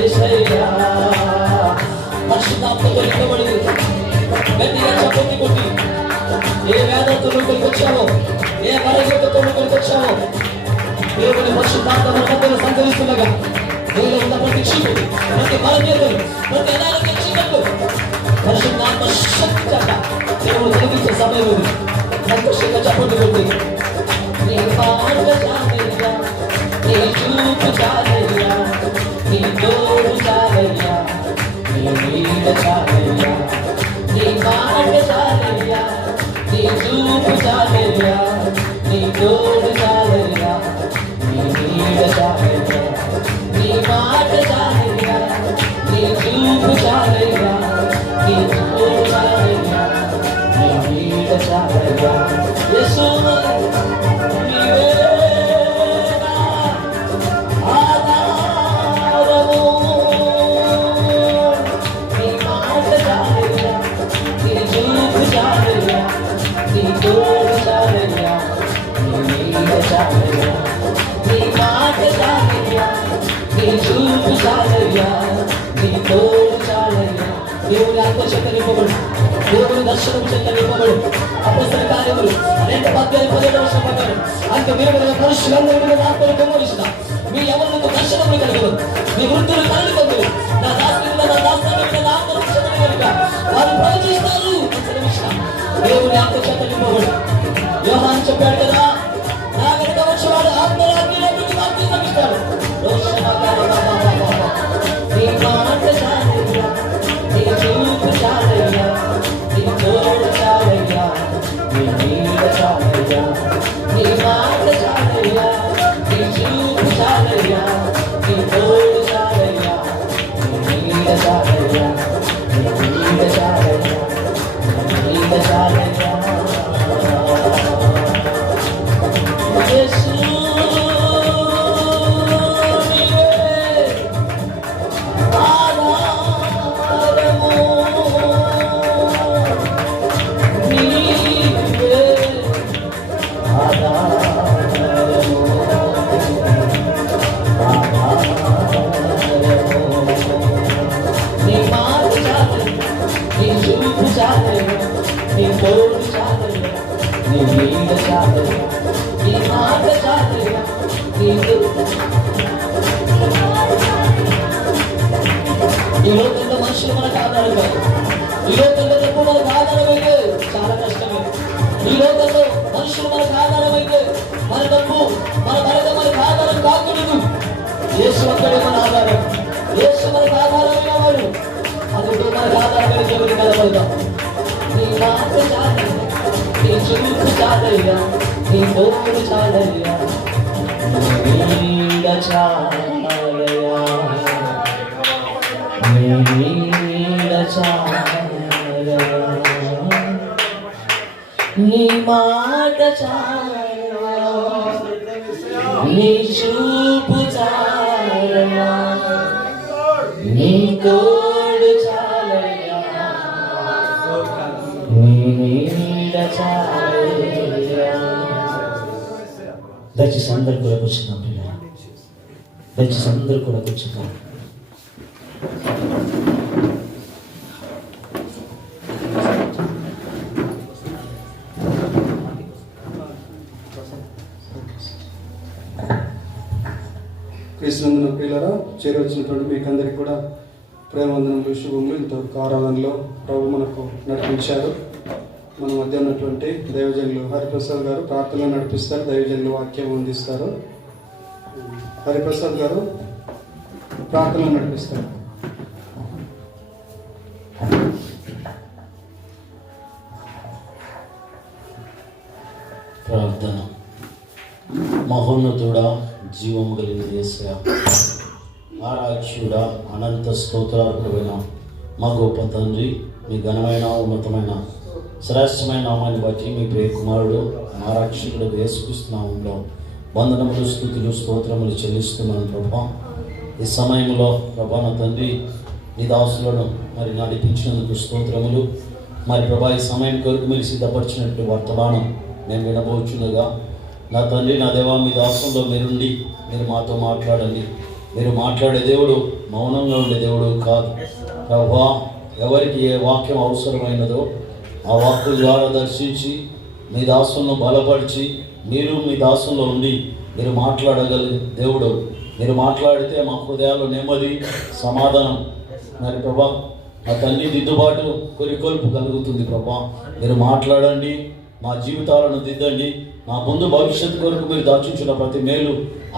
యేసయ్యా పరిశుద్ధాత్మతో నింపబడి గట్టిగా చప్పట్లు కొట్టి ఏ వేదంతో లోపలికి వచ్చావో, ఏ మరగతో లోపలికి వచ్చావో, దేవుని పరిశుద్ధాత్మ మధ్యలో సంచరిస్తుండగా దేవుడు ఉన్న ప్రతి క్షీణుడు, ప్రతి బలహీనతలు, ప్రతి అనారోగ్య క్షీణతలు పరిశుద్ధాత్మ శక్తి అంట దేవుడు తొలగించే సమయం ఉంది. సంతోషంగా చప్పట్లు కొట్టి నీ మాట చాలయ్యా, నీ చూపు చాలయ్యా, నీ తోడు చాలయ్యా, నీ నీడ చాలయ్యా, నీ మాట చాలయ్యా, నీ చూపు చాలయ్యా, నీ తోడు చాలయ్యా, నీ నీడ చాలయ్యా, నీ మాట చాలయ్యా, నీ చూపు చాలయ్యా, నీ తోడు చాలయ్యా, నీ నీడ చాలయ్యా. యేసు నీవే నా ఆధారము, నీ మాట చాలయ్యా, నీ చూపు చాలయ్యా, నీ తోడు చాలయ్యా, నీ నీడ చాలయ్యా, నీ మాట చాలయ్యా, నీ చూపు చాలయ్యా, నీ తోడు చాలయ్యా. దేవుని ఆత్మశక్తి నింపబడు, దేవుని దర్శనం చేత నింపబడు. అపోస్తల కార్యములు 2:17 అంత మీరు మనుషులందరూ ఆత్మను కొమ్మరిస్తున్నా మీ ఎవరికి దర్శనములు కలుగును, మీ వృద్ధులు కళ్ళు పొందులు, నా దాస్తులు నా దాస్తాన్ని నా ఆత్మరక్షణ కనుక వారు ప్రవచిస్తారు. దేవుని ఆత్మశక్తి నింపబడు. యోహాను చెప్పాడు కదా, నా వెనుక వచ్చేవాడు ఆత్మరాజ్ఞలోకి బాప్తిసం ఇస్తాడు. నీ మాట చాలయ్యా, నీ చూపు చాలయ్యా, నీ తోడు చాలయ్యా, నీ నీడ చాలయ్యా, నీ మాట చాలయ్యా, నీ చూపు చాలయ్యా, నీ తోడు చాలయ్యా, నీ నీడ చాలయ్యా, నీ నీడ చాలయ్యా, నీ నీడ చాలయ్యా. యేసు ఈ లోకంలో మనుషులు మనకు ఆధారం కాదు, ఈ లోకంలో డబ్బు మనకు ఆధారమైతే చాలా కష్టమే. ఈ లోకంలో మనుషులు మనకు ఆధారమైతే మన డబ్బు మన బలగం మనకు ఆధారం కాకూడదు. యేసు ఒక్కడే మన ఆధారం, యేసు మనకు ఆధారమైన వాడు. అందుకు మనకు ఆధారమైన దేవుడిని కలపడదాం. నీ మాట చాలయ్యా, నీ చూపు చాలయ్యా, నీ తోడు చాలయ్యా, నీ నీడ చాలయ్యా, నీ నీడ చాలయ్యా, నీ మాట చాలయ్యా, నీ చూపు చాలయ్యా, నీ తోడు చాలయ్యా, నీ నీడ చాలయ్యా. దయచేసి అందరు కూడా కూర్చున్నాం పిల్లలు, దయచేసి అందరు కూడా కూర్చున్నాం. క్రీస్తునందున ప్రియులారా, చేరవచ్చినటువంటి మీకు అందరికీ కూడా ప్రేమవందనములు, శుభములు. ఇంతవరకు ఆరాధనలో ప్రభు మనకు నడిపించారు. మన మధ్య ఉన్నటువంటి దైవజనులు హరిప్రసాద్ గారు ప్రార్థనలో నడిపిస్తారు, దైవజనులు వాక్యం అందిస్తారు. హరిప్రసాద్ గారు ప్రార్థనలో నడిపిస్తారు. ప్రార్థన. మహోన్నతుడా, జీవము కలిగిన యేసయ్యా, ఆరాధ్యుడా, అనంత స్తోత్రార్పణమైన మా గొప్ప తండ్రి, మీ ఘనమైన ఉన్నతమైన శ్రేష్టమైన నామాన్ని బట్టి మీ ప్రియ కుమారుడు మా రక్షకుడు యేసుక్రీస్తు నామములో వందనములు, స్తుతులు, స్తోత్రములు చెల్లిస్తున్నాను ప్రభా. ఈ సమయంలో ప్రభా నా తండ్రి నీ దాసులను మరి నడిపించినందుకు స్తోత్రములు. మరి ప్రభా ఈ సమయం కొరకు మీరు సిద్ధపరిచినట్టు వర్తమానం నేను వినబోచుండగా నా తండ్రి, నా దేవా, మీ దాసుల్లో మీరుండి మీరు మాతో మాట్లాడండి. మీరు మాట్లాడే దేవుడు మౌనంగా ఉండే దేవుడు కాదు. ప్రభువా, ఎవరికి ఏ వాక్యం అవసరమైనదో ఆ వాక్యం ద్వారా దర్శించి మీ దాసులను బలపరిచి మీరు మీ దాసుల్లో ఉండి మీరు మాట్లాడగలిగే దేవుడు. మీరు మాట్లాడితే మా హృదయాల్లో నెమ్మది, సమాధానం, మరి ప్రభా మాకు అన్ని దిద్దుబాటు, కొరికొల్పు కలుగుతుంది. ప్రభా మీరు మాట్లాడండి, మా జీవితాలను దిద్దండి. మా ముందు భవిష్యత్తు కొరకు మీరు దాచించిన ప్రతి మేలు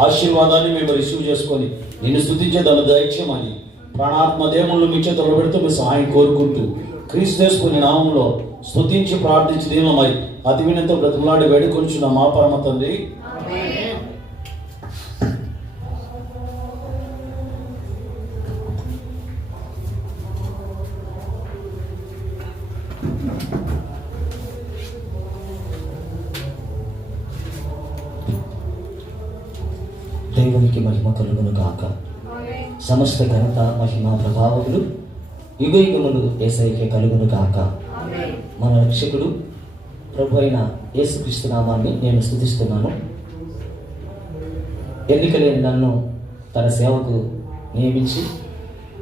ఆశీర్వాదాన్ని మేము రిసీవ్ చేసుకొని నిన్ను స్తుతించే దాని దైత్యమని ప్రాణాత్మ దేవుళ్ళు మీ చేతుల్లో పెడుతూ మీ సహాయం కోరుకుంటూ క్రీస్తు చేసుకుని నామంలో స్తుతించి ప్రార్థించి దీనమై అతి వినయంతో బ్రతిమలాడి వేడుకొంచున్న మా పరమ తండ్రి. దేవునికి మహిమ కలుగును గాక. సమస్త ఘనత, మహిమ, ప్రభావములు యుగయుగములు యేసయ్యకే కలుగును గాక. మన రక్షకుడు ప్రభు అయిన యేసుక్రీస్తు నామాన్ని నేను స్తుతిస్తున్నాను. ఎన్నికలేని నన్ను తన సేవకు నియమించి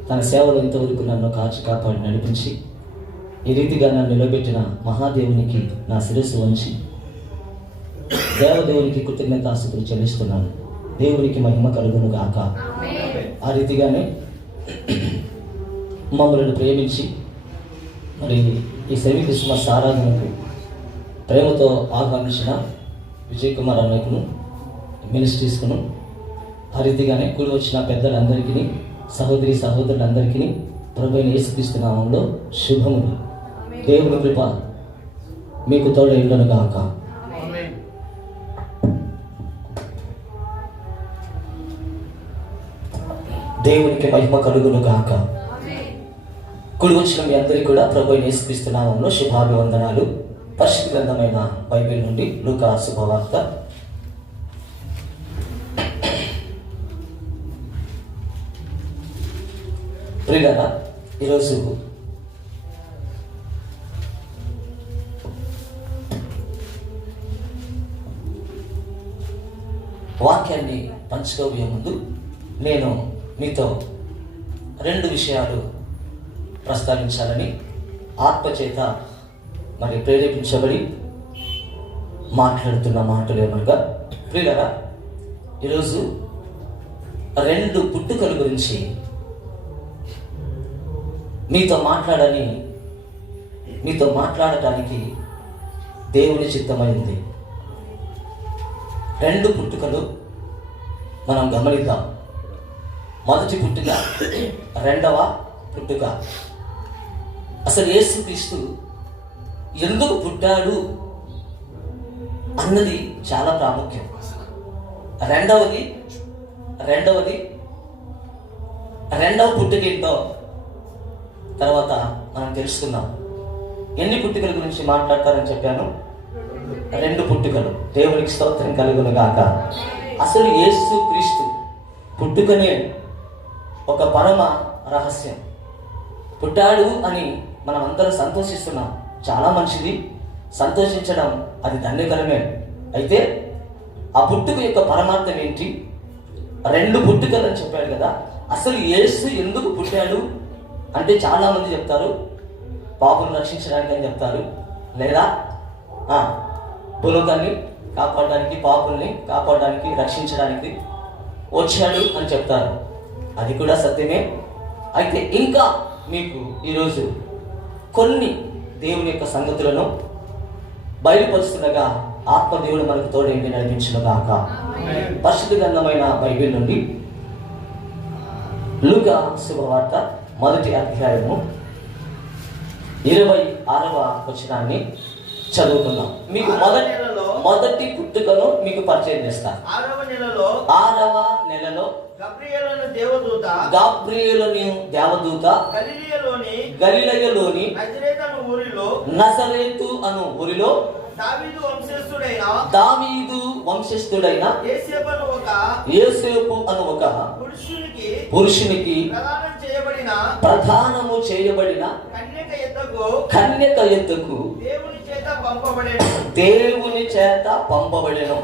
తన సేవలో ఇంతవరకు నన్ను కాచి కాపాడి నడిపించి ఈ రీతిగా నన్ను నిలబెట్టిన మహాదేవునికి నా శిరస్సు వంచి దేవదేవునికి కృతజ్ఞతాస్తుతులు చెల్లిస్తున్నాను. దేవునికి మహిమ కలుగును గాక. ఆ రీతిగానే మమ్మల్ని ప్రేమించి మరి ఈ సెమీ క్రిస్మస్ ఆరాధనకు ప్రేమతో ఆహ్వానించిన విజయ్ కుమార్ అన్నయ్యకును, మినిస్ట్రీస్కును, ఆ రీతిగానే కూడి వచ్చిన పెద్దలందరికీ, సహోదరి సహోదరులందరికీ ప్రభువైన యేసుక్రీస్తు నామములో శుభములు. దేవుని కృప మీకు తోడై ఉండును గాక. దేవునికి మహిమ కలుగును గాక. కూడి వచ్చిన మీ అందరికీ కూడా ప్రభువైన యేసుక్రీస్తు నామములో శుభాభివందనాలు. పరిశుద్ధ గ్రంథమైన బైబిల్ నుండి లూకా శుభవార్త 3 ఈరోజు వాక్యాన్ని పంచుకోబోయే ముందు నేను మీతో 2 విషయాలు ప్రస్తావించాలని ఆత్మచేత మరి ప్రేరేపించబడి మాట్లాడుతున్న మాటలు ఏమనగా, ప్రియులారా, ఈరోజు 2 పుట్టుకల గురించి మీతో మాట్లాడటానికి దేవుని చిత్తమైంది. 2 పుట్టుకలు మనం గమనిద్దాం. మొదటి పుట్టుక, రెండవ పుట్టుక. అసలు యేసుక్రీస్తు ఎందుకు పుట్టాడు అన్నది చాలా ప్రాముఖ్యం. రెండవది రెండవ పుట్టుక ఏంటో తర్వాత మనం తెలుసుకుందాం. ఎన్ని పుట్టుకల గురించి మాట్లాడతారని చెప్పాను? 2 పుట్టుకలు. దేవునికి స్తోత్రం కలుగును గాక. అసలు యేసుక్రీస్తు పుట్టుకనే ఒక పరమ రహస్యం. పుట్టాడు అని మనం అందరం సంతోషిస్తున్నాం, చాలా మంచిది, సంతోషించడం అది ధన్యకరమే. అయితే ఆ పుట్టుక యొక్క పరమార్థం ఏంటి? 2 పుట్టుకలు అని చెప్పాడు కదా. అసలు యేసు ఎందుకు పుట్టాడు అంటే చాలా మంది చెప్తారు పాపులను రక్షించడానికి అని చెప్తారు, లేదా భూలోకాన్ని కాపాడడానికి, పాపుల్ని కాపాడడానికి, రక్షించడానికి వచ్చాడు అని చెప్తారు. అది కూడా సత్యమే. అయితే ఇంకా మీకు ఈరోజు కొన్ని దేవుని యొక్క సంగతులను బయలుపరుస్తుండగా ఆత్మదేవుడు మనకు తోడేంటి నడిపించును గాక. పరిశుద్ధ గ్రంథమైన బైబిల్ నుండి లూకా శుభవార్త 1వ అధ్యాయము 26వ వచనాన్ని చదువుకుందాం. మీకు మొదటి పుట్టుకను మీకు పరిచయం చేస్తాను. 6వ నెలలో గాబ్రియేలును దేవదూత గలిలయలోని నజరేతు అను ఊరిలో దావీదు వంశస్థుడైన యోసేపు అను ఒక పురుషునికి ప్రధానము చేయబడిన కన్యక యొద్దకు దేవుని చేత పంపబడెను.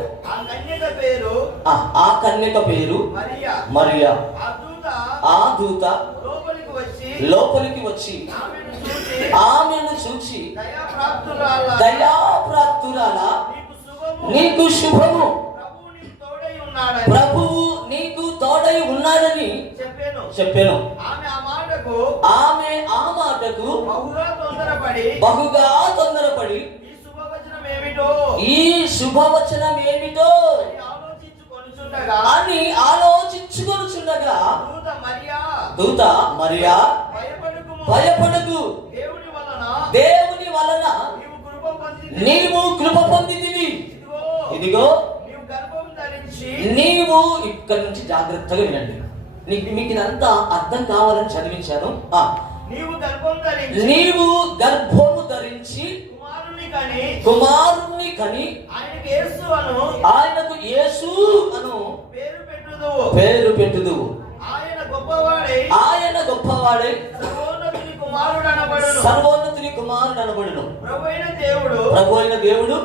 ఆ కన్యక పేరు మరియా. ఆ దూత లోపలికి వచ్చి ఆమెను చూచి, దయాప్రాప్తురాలా, నీకు శుభము, ప్రభువు నీకు తోడై ఉన్నాడని చెప్పాను. ఆమె ఆ మాటకు బహుగా తొందరపడి ఈ శుభవచనం ఏమిటో అని ఆలోచించుకొనుచుండగా దూత మరియా, భయపడకు, దేవుని వలన నీవు కృప పొందితివి. ఇదిగో నీవు ఇక్కడ నుంచి జాగ్రత్తగా వినండి. మీకు ఇదంతా అర్థం కావాలని చదివించాను. నీవు గర్భము ధరించి కుమారుణ్ణి కని ఆయనకు యేసు అను పేరు పెట్టుదువు. ఆయన గొప్పవాడై సర్వోన్నతుని కుమారుడు అనబడును. ప్రభు అయిన దేవుడు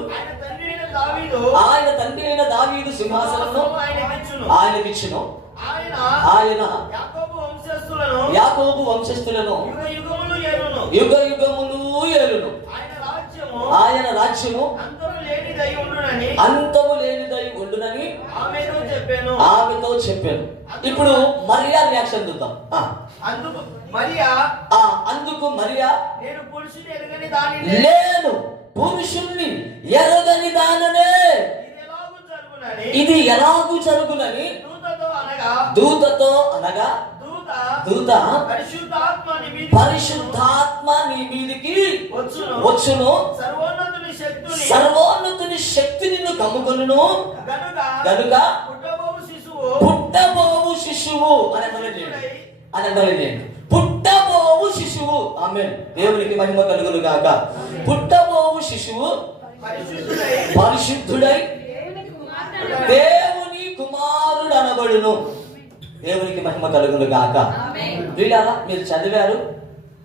ఆయన తండ్రి అయిన దావీదు సింహాసనము ఆయనకిచ్చును. ఆయన యాకోబు వంశస్థులను యుగ యుగములు ఏలును. ఆయన రాజ్యము అంతము లేనిదై ఉండునని ఆమెతో చెప్పాను. ఇప్పుడు మరియా రియాక్షన్ చూద్దాం. అందుకు మరియా, నేను పురుషుణ్ణి ఎరగని దాననే, ఇది ఎలాగూ జరుగునని దూతతో అనగా దూత పరిశుద్ధాత్మ నీ మీదికి వచ్చును, సర్వోన్నతుని శక్తి నిన్ను కమ్ముకొనును గనుక పుట్టబోవు శిశువు అని అర్థమైంది. పుట్టబోవు శిశువు. ఆమేన్. దేవునికి మహిమ కలుగును గాక. పుట్టబోవు శిశువు పరిశుద్ధుడై దేవుని కుమారుడు అనబడును. దేవునికి మహిమ కలుగును గాక. వీళ్ళారా మీరు చదివారు,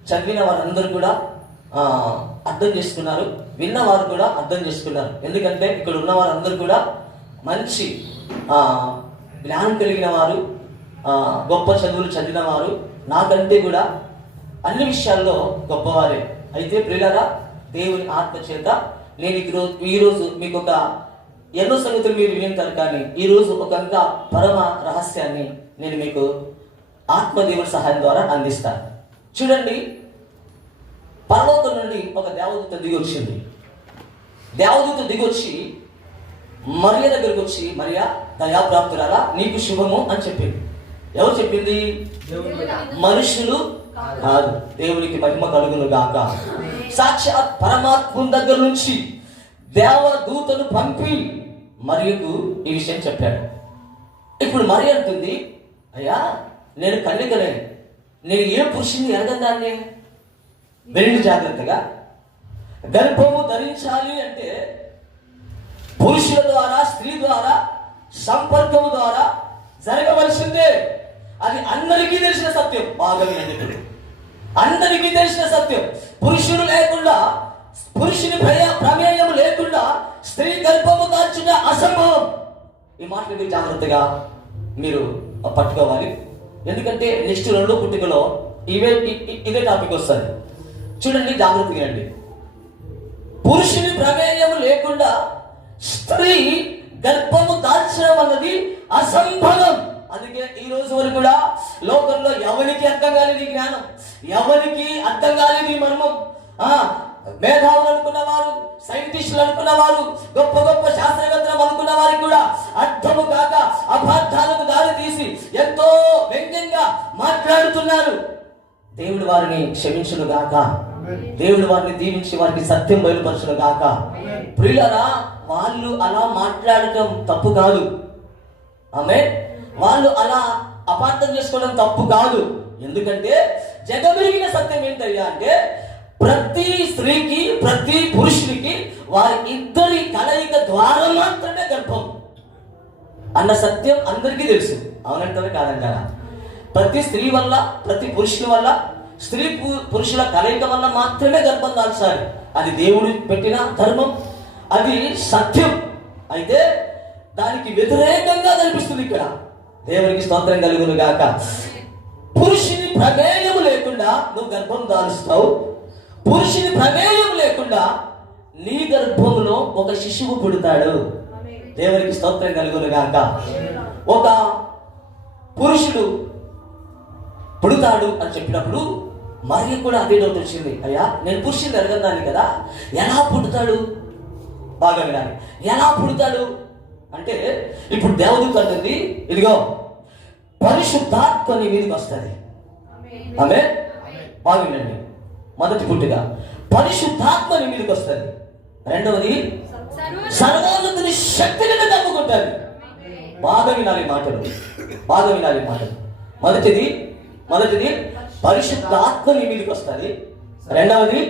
చదివిన వారందరూ కూడా అర్థం చేసుకున్నారు, విన్నవారు కూడా అర్థం చేసుకున్నారు. ఎందుకంటే ఇక్కడ ఉన్న వారందరూ కూడా మంచి జ్ఞానం కలిగిన వారు, గొప్ప చదువులు చదివిన వారు, నాకంటే కూడా అన్ని విషయాల్లో గొప్పవారే. అయితే ప్రియులారా, దేవుని ఆత్మ చేత నేను ఈరోజు మీకు ఒక ఎన్నో సంగతులు మీరు వింటారు, కానీ ఈరోజు ఒక పరమ రహస్యాన్ని నేను మీకు ఆత్మదేవుడి సహాయం ద్వారా అందిస్తాను. చూడండి, పరలోకం నుండి ఒక దేవదూత దిగి వచ్చింది. దేవదూత దిగొచ్చి మరియ దగ్గరికి వచ్చి, మరియా దయాప్రాప్తురాలా, నీకు శుభము అని చెప్పింది. ఎవరు చెప్పింది? మనుషులు కాదు. దేవునికి మహిమ కలుగును గాక. సాక్షాత్ పరమాత్మ దగ్గర నుంచి దేవదూతను పంపి మరియకు ఈ విషయం చెప్పాడు. ఇప్పుడు మరి అంటుంది, అయ్యా నేను కన్యకనే, నేను ఏ పురుషుని ఎరగదాన్ని. వెళ్ళు జాగ్రత్తగా. గర్భము ధరించాలి అంటే పురుషుల ద్వారా, స్త్రీ ద్వారా, సంపర్కము ద్వారా జరగవలసిందే. అది అందరికీ తెలిసిన సత్యం. బాగా వినండి, అందరికీ తెలిసిన సత్యం. పురుషుడు లేకుండా, పురుషుని ప్రమేయం లేకుండా స్త్రీ గర్భము దాల్చిన అసంభవం. ఈ మాటలు మీరు జాగ్రత్తగా మీరు పట్టుకోవాలి. ఎందుకంటే నెక్స్ట్ 2 పుట్టుకలో ఇదే టాపిక్ వస్తుంది. చూడండి, జాగ్రత్తగా వినండి. పురుషుని ప్రమేయం లేకుండా స్త్రీ గర్భము దాల్చడం అన్నది అసంభవం. అందుకే ఈ రోజు వరకు కూడా లోకంలో ఎవరికి అర్థం కాలేదు ఈ జ్ఞానం, ఎవరికి అర్థం కాలేదు ఈ మర్మం. మేధావులు అనుకున్న వారు, సైంటిస్టులు అనుకున్న వారు, గొప్ప గొప్ప శాస్త్రవేత్తలు అనుకున్న వారికి కూడా అర్థము కాక అపార్థాలకు దారి తీసి ఎంతో వ్యంగ్యంగా మాట్లాడుతున్నారు. దేవుడు వారిని క్షమించును గాక. దేవుడు వారిని దీవించి వారికి సత్యం బయలుపరచును గాక. ప్రియులారా, వాళ్ళు అలా మాట్లాడటం తప్పు కాదు. ఆమేన్. వాళ్ళు అలా అపార్థం చేసుకోవడం తప్పు కాదు. ఎందుకంటే జగమెరిగిన సత్యం ఏంటయ్యా అంటే, ప్రతి స్త్రీకి, ప్రతి పురుషునికి వారి ఇద్దరి కలయిక ద్వారా మాత్రమే గర్భం అన్న సత్యం అందరికీ తెలుసు. అవునంటారా కాదంటారా? ప్రతి స్త్రీ వల్ల, ప్రతి పురుషుల వల్ల, స్త్రీ పురుషుల కలయిక వల్ల మాత్రమే గర్భం దాల్చాలి. అది దేవుడు పెట్టిన ధర్మం, అది సత్యం. అయితే దానికి వ్యతిరేకంగా కనిపిస్తుంది ఇక్కడ. దేవునికి స్తోత్రం కలుగును గాక. పురుషుని ప్రమేయం లేకుండా నువ్వు గర్భం దాల్స్తావు. పురుషుని ప్రమేయం లేకుండా నీ గర్భంలో ఒక శిశువు పుడతాడు. దేవునికి స్తోత్రం కలుగును గాక. ఒక పురుషుడు పుడతాడు అని చెప్పినప్పుడు మరి కూడా అదే డౌట్ వచ్చింది. అయ్యా, నేను పురుషుని అడగదాన్ని కదా, ఎలా పుడతాడు? బాగా వినాలి. ఎలా పుడతాడు అంటే, ఇప్పుడు దేవదూత అంటుంది, ఇదిగో పరిశుద్ధాత్మ నీ మీదకి వస్తుంది. ఆమె బాగా వినండి. మొదటి పుట్టుక పరిశుద్ధాత్మ నీ మీదకి వస్తుంది. రెండవది సర్వోన్నతుని శక్తిని నమ్ముకుంటారు. బాగా వినాలి మాటలు, బాగా వినాలి మాటలు. మొదటిది పరిశుద్ధాత్మ నీ మీదకి వస్తుంది. రెండవది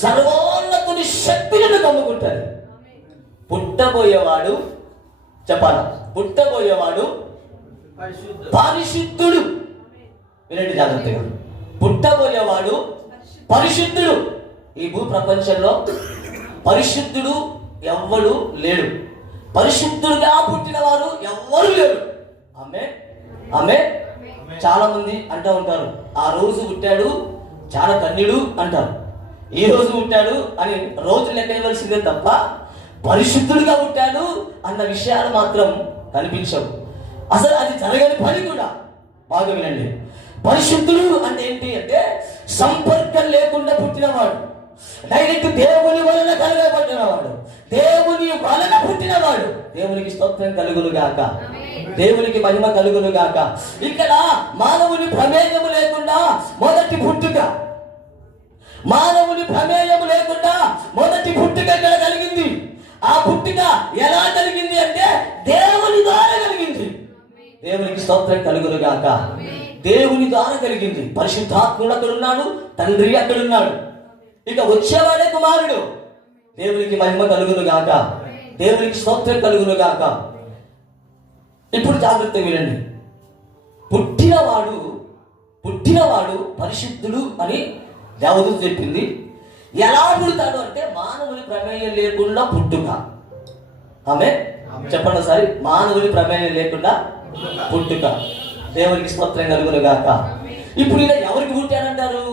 సర్వోన్నతుని శక్తిని నమ్ముకుంటారు. పుట్టబోయేవాడు చెప్పాలా, పుట్టబోయేవాడు పరిశుద్ధుడు. వినండి జాగ్రత్తగా, పుట్టబోయేవాడు పరిశుద్ధుడు. ఈ భూ ప్రపంచంలో పరిశుద్ధుడు ఎవ్వడు లేడు. పరిశుద్ధుడుగా పుట్టిన వారు ఎవ్వరు లేరు. ఆమె చాలా మంది అంటూ ఉంటారు, ఆ రోజు పుట్టాడు చాలా ధన్యుడు అంటారు. ఈ రోజు పుట్టాడు అని రోజు లెక్క ఇవ్వాల్సిందే తప్ప పరిశుద్ధుడిగా పుట్టాడు అన్న విషయాలు మాత్రం కనిపించవు. అసలు అది జరగని పని కూడా. బాగా వినండి. పరిశుద్ధుడు అంటే ఏంటి అంటే సంపర్కం లేకుండా పుట్టినవాడు, డైరెక్ట్ దేవుని వలన కలగబడినవాడు, దేవుని వలన పుట్టినవాడు. దేవునికి స్తోత్రం కలుగును గాక, దేవునికి మహిమ కలుగును గాక. ఇక్కడ మానవుని ప్రమేయము లేకుండా మొదటి పుట్టుక, మానవుని ప్రమేయము లేకుండా మొదటి పుట్టుక ఇక్కడ కలిగింది. ఆ పుట్టుక ఎలా కలిగింది అంటే దేవుని ద్వారా కలిగింది. దేవునికి స్తోత్రం కలుగును గాక. దేవుని ద్వారా కలిగింది. పరిశుద్ధాత్ముడు అక్కడ ఉన్నాడు, తండ్రి అక్కడ ఉన్నాడు. ఇక వచ్చేవాడే కుమారుడు. దేవునికి మహిమ కలుగును గాక, దేవునికి స్తోత్రం కలుగును గాక. ఇప్పుడు జాగ్రత్తగా వినండి. పుట్టినవాడు పరిశుద్ధుడు అని దేవదూత చెప్పింది. ఎలా పుడతాడు అంటే మానవుని ప్రమేయం లేకుండా పుట్టుక. ఆమె చెప్పండి ఒకసారి, మానవుని ప్రమేయం లేకుండా పుట్టుక. దేవునికి స్తోత్రం కలుగును గాక. ఇప్పుడు ఇలా ఎవరికి పుట్టాడంటారు?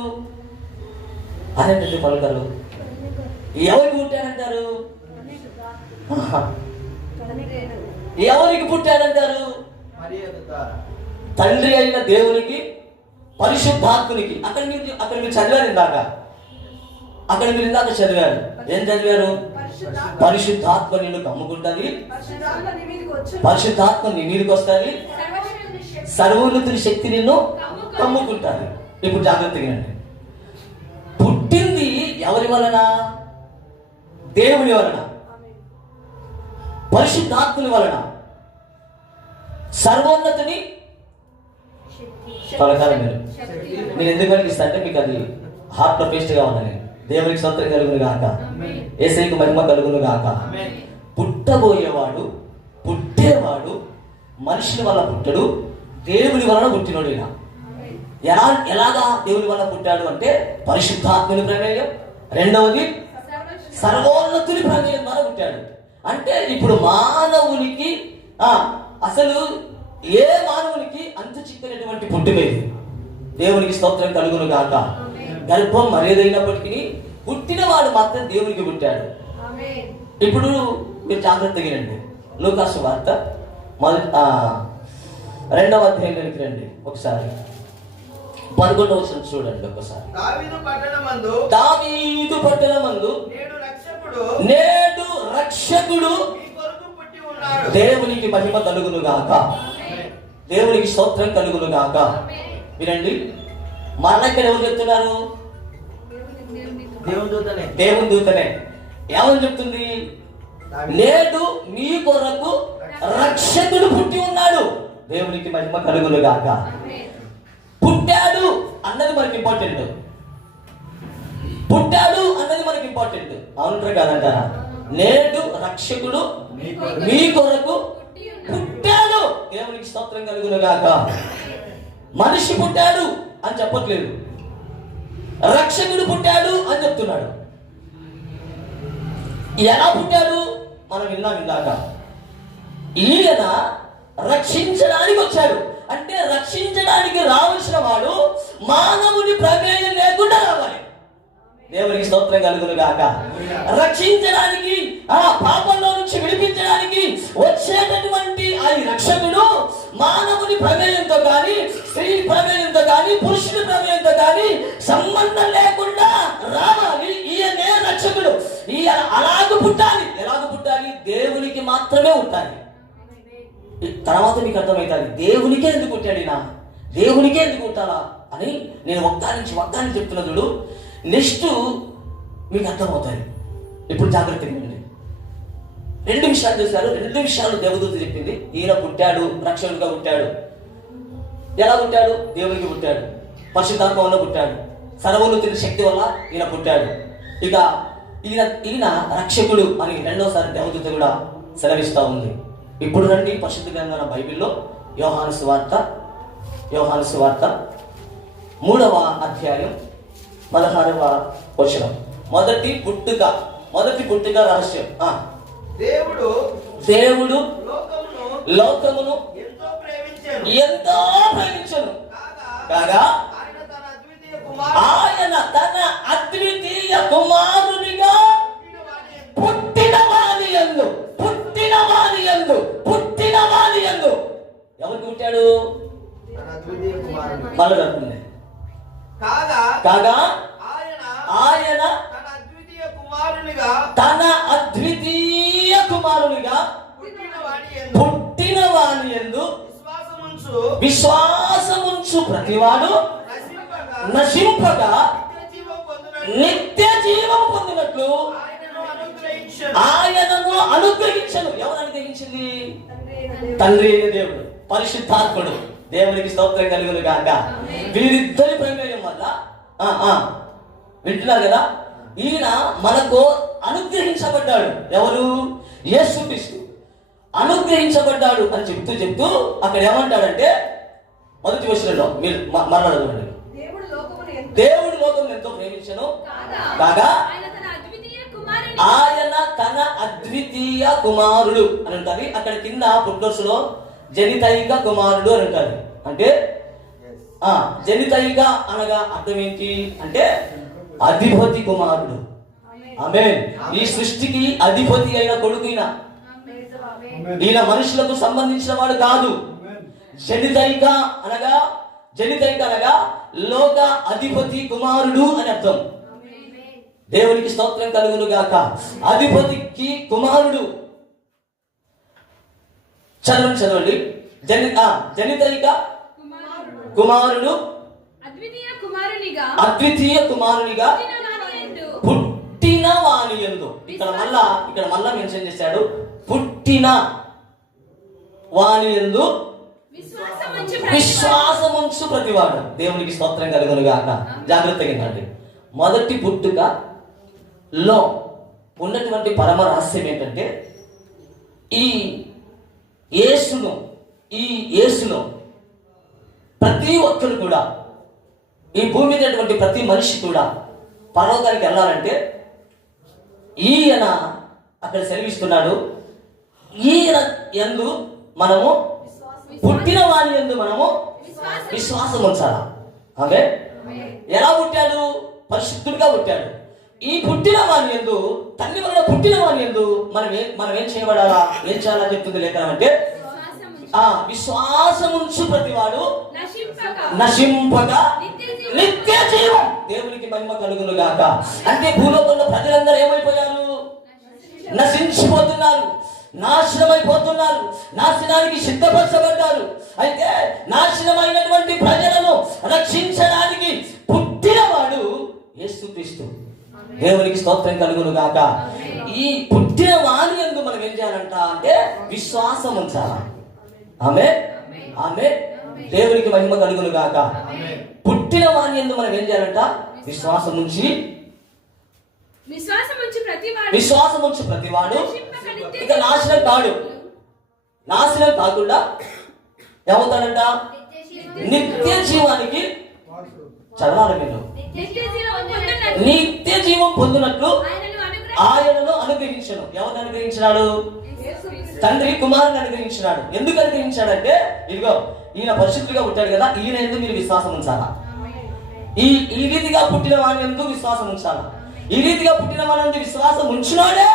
అదేంటండి పలుకలు, ఎవరికి పుట్టాడంటారు? ఎవరికి పుట్టాడంటారు? తండ్రి అయిన దేవునికి, పరిశుద్ధాత్మునికి. అక్కడ మీరు చదివారు ఇందాక, చదివారు. ఏం చదివారు? పరిశుద్ధాత్మ నిన్ను కమ్ముకుంటుంది, పరిశుద్ధాత్మ నీ మీదకి వస్తుంది, సర్వోన్నతుని శక్తి నిన్ను కమ్ముకుంటుంది. ఇప్పుడు జాగ్రత్తగా వినండి. పుట్టింది ఎవరి వలన? దేవుని వలన, పరిశుద్ధాత్ముని వలన, సర్వోన్నతుని పలకాలి. నేను ఎందుకు పలికిస్తా అంటే మీకు అది హార్ట్ లో పేస్ట్ గా ఉందని. దేవునికి స్తోత్రం కలుగును గాక, యేసయ్యకు మహిమ కలుగును గాక. పుట్టబోయేవాడు, పుట్టేవాడు మనుషుల వల్ల పుట్టడు, దేవుని వలన పుట్టినోడు. ఎలాగా దేవుని వల్ల పుట్టాడు అంటే పరిశుద్ధాత్ముని ప్రమేయం, రెండవది సర్వోన్నతుని ప్రమేయం ద్వారా పుట్టాడు. అంటే ఇప్పుడు మానవునికి అసలు ఏ మానవునికి అంత చిక్కనటువంటి పుట్టుకైంది. దేవునికి స్తోత్రం కలుగును గాక. గర్భం మరేదైనప్పటికీ పుట్టినవాడు మాత్రం దేవునికి పుట్టాడు. ఇప్పుడు మీరు జాగ్రత్తగా వినండి. లూకాసు వార్త 2వ అధ్యాయంలోకి రండి ఒకసారి. 11వ వచనం చూడండి ఒకసారి. దావీదు పట్టణమందు నేడు రక్షకుడు దేవునికి మహిమ కలుగును గాక, దేవునికి స్తోత్రం కలుగును గాక. వినండి, మరణ ఇక్కడ ఎవరు చెప్తున్నారు? దేవుని దూతనే. ఏమని చెప్తుంది? నేడు మీ కొరకు రక్షకుడు పుట్టి ఉన్నాడు, దేవునికి మహిమ కలుగును గాక. పుట్టాడు అన్నది మనకి ఇంపార్టెంట్, పుట్టాడు అన్నది మనకి ఇంపార్టెంట్. అవునంటారా కాదంటారా? నేడు రక్షకుడు మీ కొరకు పుట్టాడు, దేవునికి స్తోత్రం కలుగును గాక. మనిషి పుట్టాడు అని చెప్పట్లేదు, రక్షకుడు పుట్టాడు అని చెప్తున్నాడు. ఎలా పుట్టాడు మనం విన్నాం ఇందాక. ఈయన రక్షించడానికి వచ్చాడు. అంటే రక్షించడానికి రావాల్సిన వాడు మానవుని ప్రమేయం లేకుండా రావాలి. దేవునికి స్తోత్రం కలుగును గాక. రక్షించడానికి, ఆ పాపంలో నుంచి విడిపించడానికి వచ్చేటటువంటి ఆ రక్షకుడు మానవుని ప్రమేయంతో కానీ, స్త్రీ ప్రమేయంతో కానీ, పురుషుని ప్రమేయంతో కానీ సంబంధం లేకుండా రావాలి. ఈయనే రక్షకుడు. ఈయన అలాగ పుట్టాలి. ఎలాగ పుట్టాలి? దేవునికి మాత్రమే పుట్టాలి. తర్వాత మీకు అర్థమవుతుంది దేవునికే ఎందుకు పుట్టాడు ఈయన, దేవునికే ఎందుకు పుట్టాలా అని. నేను ఒక్కదానికి చెప్తున్నా చూడు, నెక్స్ట్ మీకు అర్థమవుతాయి. ఇప్పుడు జాగ్రత్తగా వినండి. 2 విషయాలు చూశారు. 2 విషయాలు దేవదూత చెప్పింది. ఈయన పుట్టాడు, రక్షకుడిగా పుట్టాడు. ఎలా పుట్టాడు? దేవునికి పుట్టాడు, పరిశుద్ధాత్మ వల్ల పుట్టాడు, సర్వోన్నతుని శక్తి వల్ల ఈయన పుట్టాడు. ఇక ఈయన రక్షకుడు అని రెండోసారి దేవదూత కూడా సెలవిస్తూ ఉంది. ఇప్పుడు రండి పరిశుద్ధ గ్రంథాల బైబిల్లో యోహాను సువార్త 3వ అధ్యాయం 16వ వచనం. మొదటి పుట్టుక రహస్యం. దేవుడు లోకమును ఎంతో ప్రేమించెను కాగా ఆయన తన అద్వితీయ కుమారునిగా పుట్టిన వాని యందు ఎవరికి పుట్టాడు? మళ్ళీ జరుగుతుంది. కాగా ఆయన తన అద్వితీయ కుమారునిగా పుట్టిన వాని యందు విశ్వాసముంచు ప్రతివాడు నశింపగా నిత్య జీవం పొందినట్లు ఆయనను అనుగ్రహించను. ఎవరు అనుగ్రహించింది? తండ్రి అయిన దేవుడు, పరిశుద్ధాత్ముడు. దేవునికి స్తోత్రం కలుగును గాక. వీరిద్దరి ప్రమేయం వల్ల వింటున్నారు కదా, ఈయన మనకు అనుగ్రహించబడ్డాడు. ఎవరు? యేసుక్రీస్తు అనుగ్రహించబడ్డాడు అని చెప్తూ అక్కడ ఏమంటాడంటే మొదటి వచనంలో మీరు మాట్లాడదండి. దేవుడు లోకం ఎంతో ప్రేమించను కాగా ఆయన తన అద్వితీయ కుమారుడు అని ఉంటుంది. అక్కడ కింద పుట్టర్సులో జనితైక కుమారుడు అని ఉంటుంది. అంటే జనితైక అనగా అర్థం ఏంటి అంటే అధిపతి కుమారుడు. ఆమేన్. ఈ సృష్టికి అధిపతి అయిన కొడుకు ఈయన మనుషులకు సంబంధించిన వాడు కాదు. జనితైక అనగా లోక అధిపతి కుమారుడు అని అర్థం. దేవునికి స్తోత్రం కలుగును గాక. అధిపతికి కుమారుడు. చదవండి. జనితైక కుమారుడు అద్వితీయ కుమారునిగా పుట్టిన వాని యందు. ఇక్కడ మళ్ళా మెన్షన్ చేశాడు, పుట్టిన వాని యందు విశ్వాసముంచు ప్రతివాడు. దేవునికి స్తోత్రం కలుగును గాక. జాగ్రత్తగా వినండి. మొదటి పుట్టుకలో ఉన్నటువంటి పరమ రహస్యం ఏంటంటే ఈ యేసును ప్రతి ఒక్కరు కూడా, ఈ భూమి మీద ప్రతి మనిషి కూడా పరలోకానికి వెళ్ళాలంటే ఈయన అక్కడ సెలవిస్తున్నాడు. ఈయన యందు మనము పుట్టిన వాని యందు మనము విశ్వాసం ఉంచాలా. ఆమె ఎలా పుట్టాడు? పరిశుద్ధుడిగా పుట్టాడు. ఈ పుట్టిన వాని యందు, తల్లి వల్ల పుట్టిన వాని యందు మనం ఏం చేయబడాలా? ఏం చేయాలని చెప్తుంది లేఖనం అంటే విశ్వాసముంచు ప్రతివాడు నశింపగా నిత్య జీవం. దేవునికి మహిమ కలుగును గాక. అంటే భూలోకంలో ప్రజలందరూ ఏమైపోయారు? నశించిపోతున్నారు, నాశనమైపోతున్నారు, నాశనానికి సిద్ధపరచబడ్డారు. అయితే నాశనమైనటువంటి ప్రజలను రక్షించడానికి పుట్టినవాడు యేసుక్రీస్తు. దేవునికి స్తోత్రం కలుగును గాక. ఈ పుట్టిన వాని యందు మనం ఏం చేయాలంట అంటే విశ్వాసం ఉంచాలి. ఆమె దేవునికి మహిమ కలుగును గాక. పుట్టిన వాని యందు మనం ఏం చేయాలంట? విశ్వాసం ఉంచి ప్రతివాడు ఇక నాశనం కాకుండా ఏమవుతాడంట? నిత్య జీవానికి చదవాలి మీరు. నిత్య జీవం పొందినట్లు ఆయనను అనుగ్రహించను. ఎవరిని అనుగ్రహించినాడు? తండ్రి కుమారుని అనుగ్రహించినాడు. ఎందుకు అనుగ్రహించాడంటే, ఇదిగో ఈయన పరిశుద్ధుడిగా పుట్టాడు కదా, ఈయన ఎందుకు మీరు విశ్వాసం ఉంచాలా? ఈ రీతిగా పుట్టిన వాడిని ఎందుకు విశ్వాసం ఉంచాలా? ఈ రీతిగా పుట్టిన వాడిని విశ్వాసం ఉంచినాడే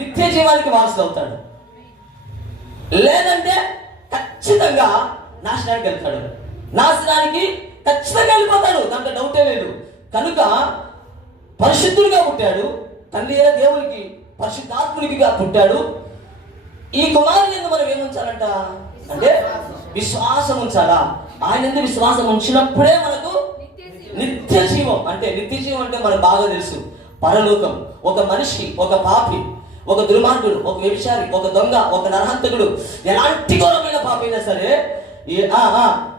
నిత్య జీవానికి వారసుడు అవుతాడు. లేదంటే ఖచ్చితంగా నాశనానికి వెళ్తాడు. నాశనానికి ఖచ్చితంగా వెళ్ళిపోతాడు, దాంట్లో డౌటే లేదు. కనుక పరిశుద్ధుడిగా పుట్టాడు, తండ్రి అయిన దేవునికి పరిశుద్ధాత్మునికిగా పుట్టాడు. ఈ కుమారుని ఎందుకు మనం ఏముంచాలంట అంటే విశ్వాసం ఉంచాలా? ఆయన ఎందుకు విశ్వాసం ఉంచినప్పుడే మనకు నిత్య జీవం. అంటే నిత్య జీవం అంటే మనకు బాగా తెలుసు, పరలోకం. ఒక మనిషి, ఒక పాపి, ఒక దుర్మార్గుడు, ఒక వ్యభిచారి, ఒక దొంగ, ఒక నరహంతకుడు, ఎలాంటి ఘోరమైన పాపి అయినా సరే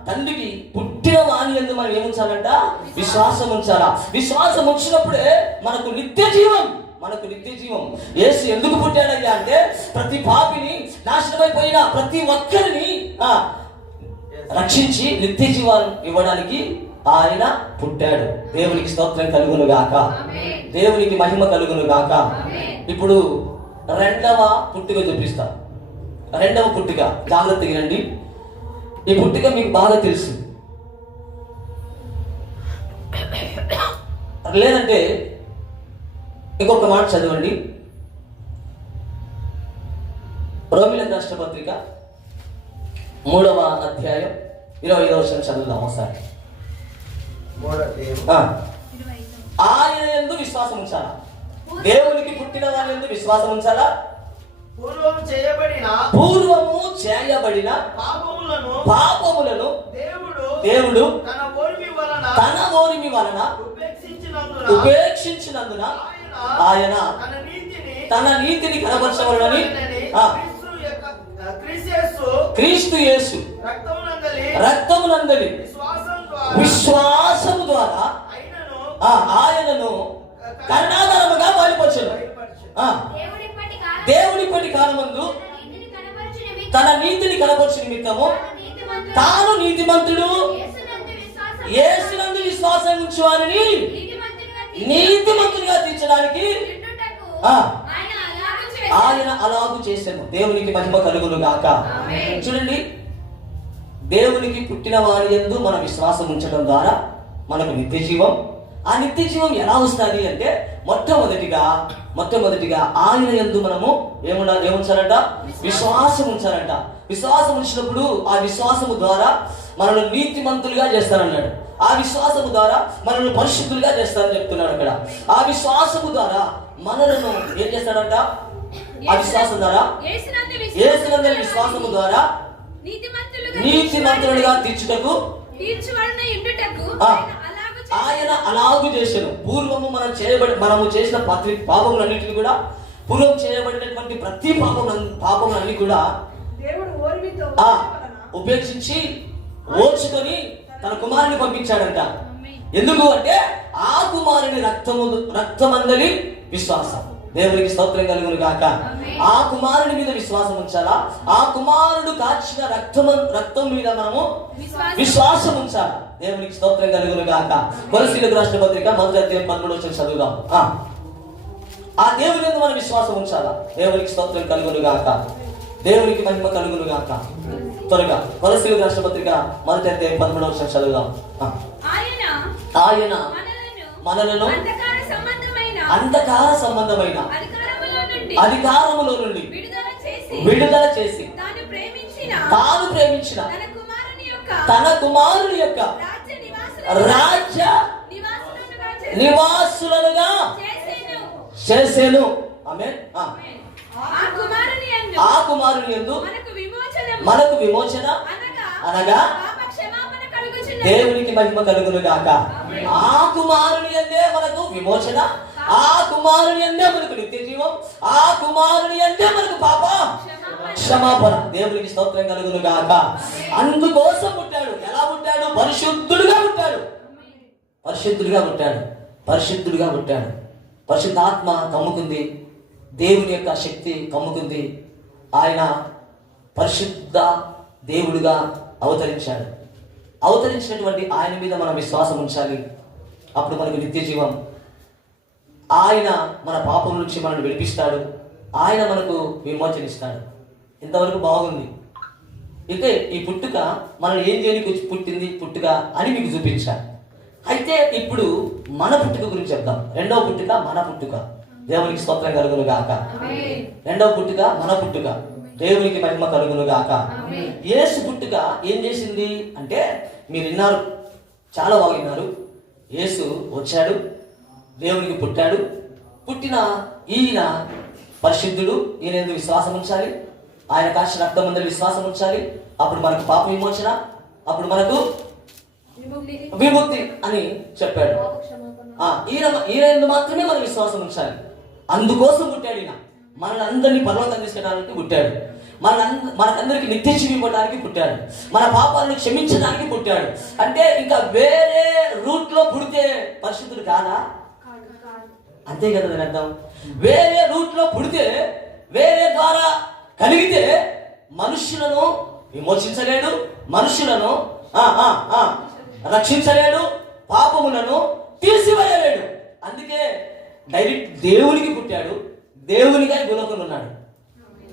తండ్రికి పుట్టిన వాణి ఎందుకు మనం ఏముంచాలంట? విశ్వాసం ఉంచాలా? విశ్వాసం ఉంచినప్పుడే మనకు నిత్య జీవం. మనకు నిత్య జీవం. యేసు ఎందుకు పుట్టాడయ్యా అంటే, ప్రతి పాపిని, నాశనమైపోయిన ప్రతి ఒక్కరిని రక్షించి నిత్య జీవాన్ని ఇవ్వడానికి ఆయన పుట్టాడు. దేవునికి స్తోత్రం కలుగును గాక, దేవునికి మహిమ కలుగును గాక. ఇప్పుడు రెండవ పుట్టుక చూపిస్తా. రెండవ పుట్టుక జాగ్రత్తగా రండి. ఈ పుట్టుక మీకు బాగా తెలుసు, లేదంటే ఇంకొక మాట చదవండి. రోమిలకు రాష్ట్ర పత్రిక 3వ అధ్యాయం 25వ వచనం చదువుదాం ఒకసారి. ఆయన యందు విశ్వాసం ఉంచాలా? దేవునికి పుట్టిన వారి యందు విశ్వాసం ఉంచాలా? పూర్వము చేయబడిన పాపములను దేవుడు తన ఓరిమి వలన ఉపేక్షించినందున ఆయన తన నీతిని కనపరచవలనని క్రీస్తు యేసు రక్తమునందలి విశ్వాసము ద్వారా ఆయనను కరుణాకరముగా బయలుపరచెను. దేవుడిప్పటి కాలమందు తన నీతిని కనపరచు నిమిత్తము తాను నీతిమంతుడు యేసునందు విశ్వాసం ఉంచు వారిని నీతిమంతునిగా తీర్చడానికి ఆయన అలాగూ చేశాను. దేవునికి మహిమ కలుగును గాక. చూడండి, దేవునికి పుట్టిన వారి యందు మన విశ్వాసం ఉంచడం ద్వారా మనకు నిత్య జీవం. ఆ నిత్య జీవం ఎలా వస్తుంది అంటే, మొట్టమొదటిగా ఆయన యందు మనము ఏముంచాలంట? విశ్వాసం ఉంచాలంట. విశ్వాసం ఉంచినప్పుడు ఆ విశ్వాసము ద్వారా మనల్ని నీతిమంతులుగా చేస్తానన్నాడు. ఆ విశ్వాసము ద్వారా మనల్ని పరిశుద్ధులుగా చేస్తానని చెప్తున్నాడు అక్కడ. ఆ విశ్వాసము ద్వారా మనలను ఏం చేస్తాడంట? ఆ విశ్వాసం ద్వారా, యేసునందు విశ్వాసము ద్వారా నీతిమంతులుగా తీర్చుటకు ఆయన అలాగూ చేశాను. పూర్వము మనము చేసిన ప్రతి పాపములన్నిటిని కూడా, పూర్వం చేయబడినటువంటి ప్రతి పాపములన్నీ కూడా ఉపేక్షించి ఓర్చుకొని తన కుమారుని పంపించాడంట. ఎందుకు అంటే ఆ కుమారుని రక్తమందలి విశ్వాసం. దేవునికి స్తోత్రం కలుగును గాక. ఆ కుమారుని మీద విశ్వాసం ఉంచాలా? ఆ కుమారుడు కాచిన రక్తం మీద మనము విశ్వాసం ఉంచాలా? దేవునికి స్తోత్రం కలుగును గాక. కొలస్సీలకు రాష్ట్ర పత్రిక 1వ అధ్యాయం 13వ వచనం చదువుదాం. ఆ దేవుని మీద మనం విశ్వాసం ఉంచాలా? దేవునికి స్తోత్రం కలుగును గాక. దేవునికి మహిమ కలుగును గాక. త్వరగా కొలస్సీలకు రాష్ట్ర పత్రిక 1వ అధ్యాయం 13వ వచనం చదువుదాం. ఆయన మనలను అంధకార సంబంధమైన అధికారములో నుండి విడుదల చేసి తాను ప్రేమించిన తన కుమారుని యొక్క రాజ్య నివాసులుగా చేసేను. ఆమేన్. ఆ కుమారుని యందు మనకు విమోచన అనగా దేవునికి మహిమ కలుగును గాక. ఆ కుమారుని యందే మనకు విమోచన, ఆ కుమారుని యందే మనకు నిత్య జీవం, ఆ కుమారుని యందే మనకు పాప క్షమాపణ. దేవునికి స్తోత్రం కలుగును గాక. అందుకోసం పుట్టాడు. ఎలా పుట్టాడు? పరిశుద్ధుడుగా పుట్టాడు. పరిశుద్ధుడిగా పుట్టాడు. పరిశుద్ధాత్మ కమ్ముకుంది, దేవుని యొక్క శక్తి కమ్ముకుంది. ఆయన పరిశుద్ధ దేవుడుగా అవతరించాడు. అవతరించినటువంటి ఆయన మీద మనం విశ్వాసం ఉంచాలి. అప్పుడు మనకు నిత్య జీవం. ఆయన మన పాపం నుంచి మనల్ని విడిపిస్తాడు. ఆయన మనకు విమోచనిస్తాడు. ఇంతవరకు బాగుంది. అయితే ఈ పుట్టుక మనం ఏం చేయడానికి పుట్టింది పుట్టుక అని మీకు చూపించాలి. అయితే ఇప్పుడు మన పుట్టుక గురించి చెప్దాం. రెండవ పుట్టుక మన పుట్టుక. దేవునికి స్తోత్రం కలుగును గాక. రెండవ పుట్టుక మన పుట్టుక. దేవునికి మహిమ కలుగును గాక. యేసు పుట్టుక ఏం చేసింది అంటే మీరు విన్నారు, చాలా బాగా విన్నారు. యేసు వచ్చాడు, దేవునికి పుట్టాడు. పుట్టిన ఈయన పరిశుద్ధుడు, ఈయన ఎందుకు విశ్వాసం ఉంచాలి, ఆయన కాచిన రక్తం ముందు విశ్వాసం ఉంచాలి. అప్పుడు మనకు పాప విమోచన, అప్పుడు మనకు విముక్తి అని చెప్పాడు. ఈయన ఎందు మాత్రమే మనం విశ్వాసం ఉంచాలి. అందుకోసం పుట్టాడు ఈయన. మనల్ని అందరినీ పర్వతం తీసుకెళ్ళడానికి పుట్టాడు. మనకందరికి నిత్య జీవం ఇవ్వడానికి పుట్టాడు. మన పాపాలను క్షమించడానికి పుట్టాడు. అంటే ఇంకా వేరే రూట్ లో పుడితే పరిశుద్ధుడు కాదా? అంతే కదా దాని అర్థం. వేరే రూట్ లో పుడితే, వేరే ద్వారా కలిగితే మనుషులను విమోచించలేడు, మనుషులను రక్షించలేడు, పాపములను తీసివేయలేడు. అందుకే డైరెక్ట్ దేవునికి పుట్టాడు, దేవునిగా భూలోకంలో ఉన్నాడు.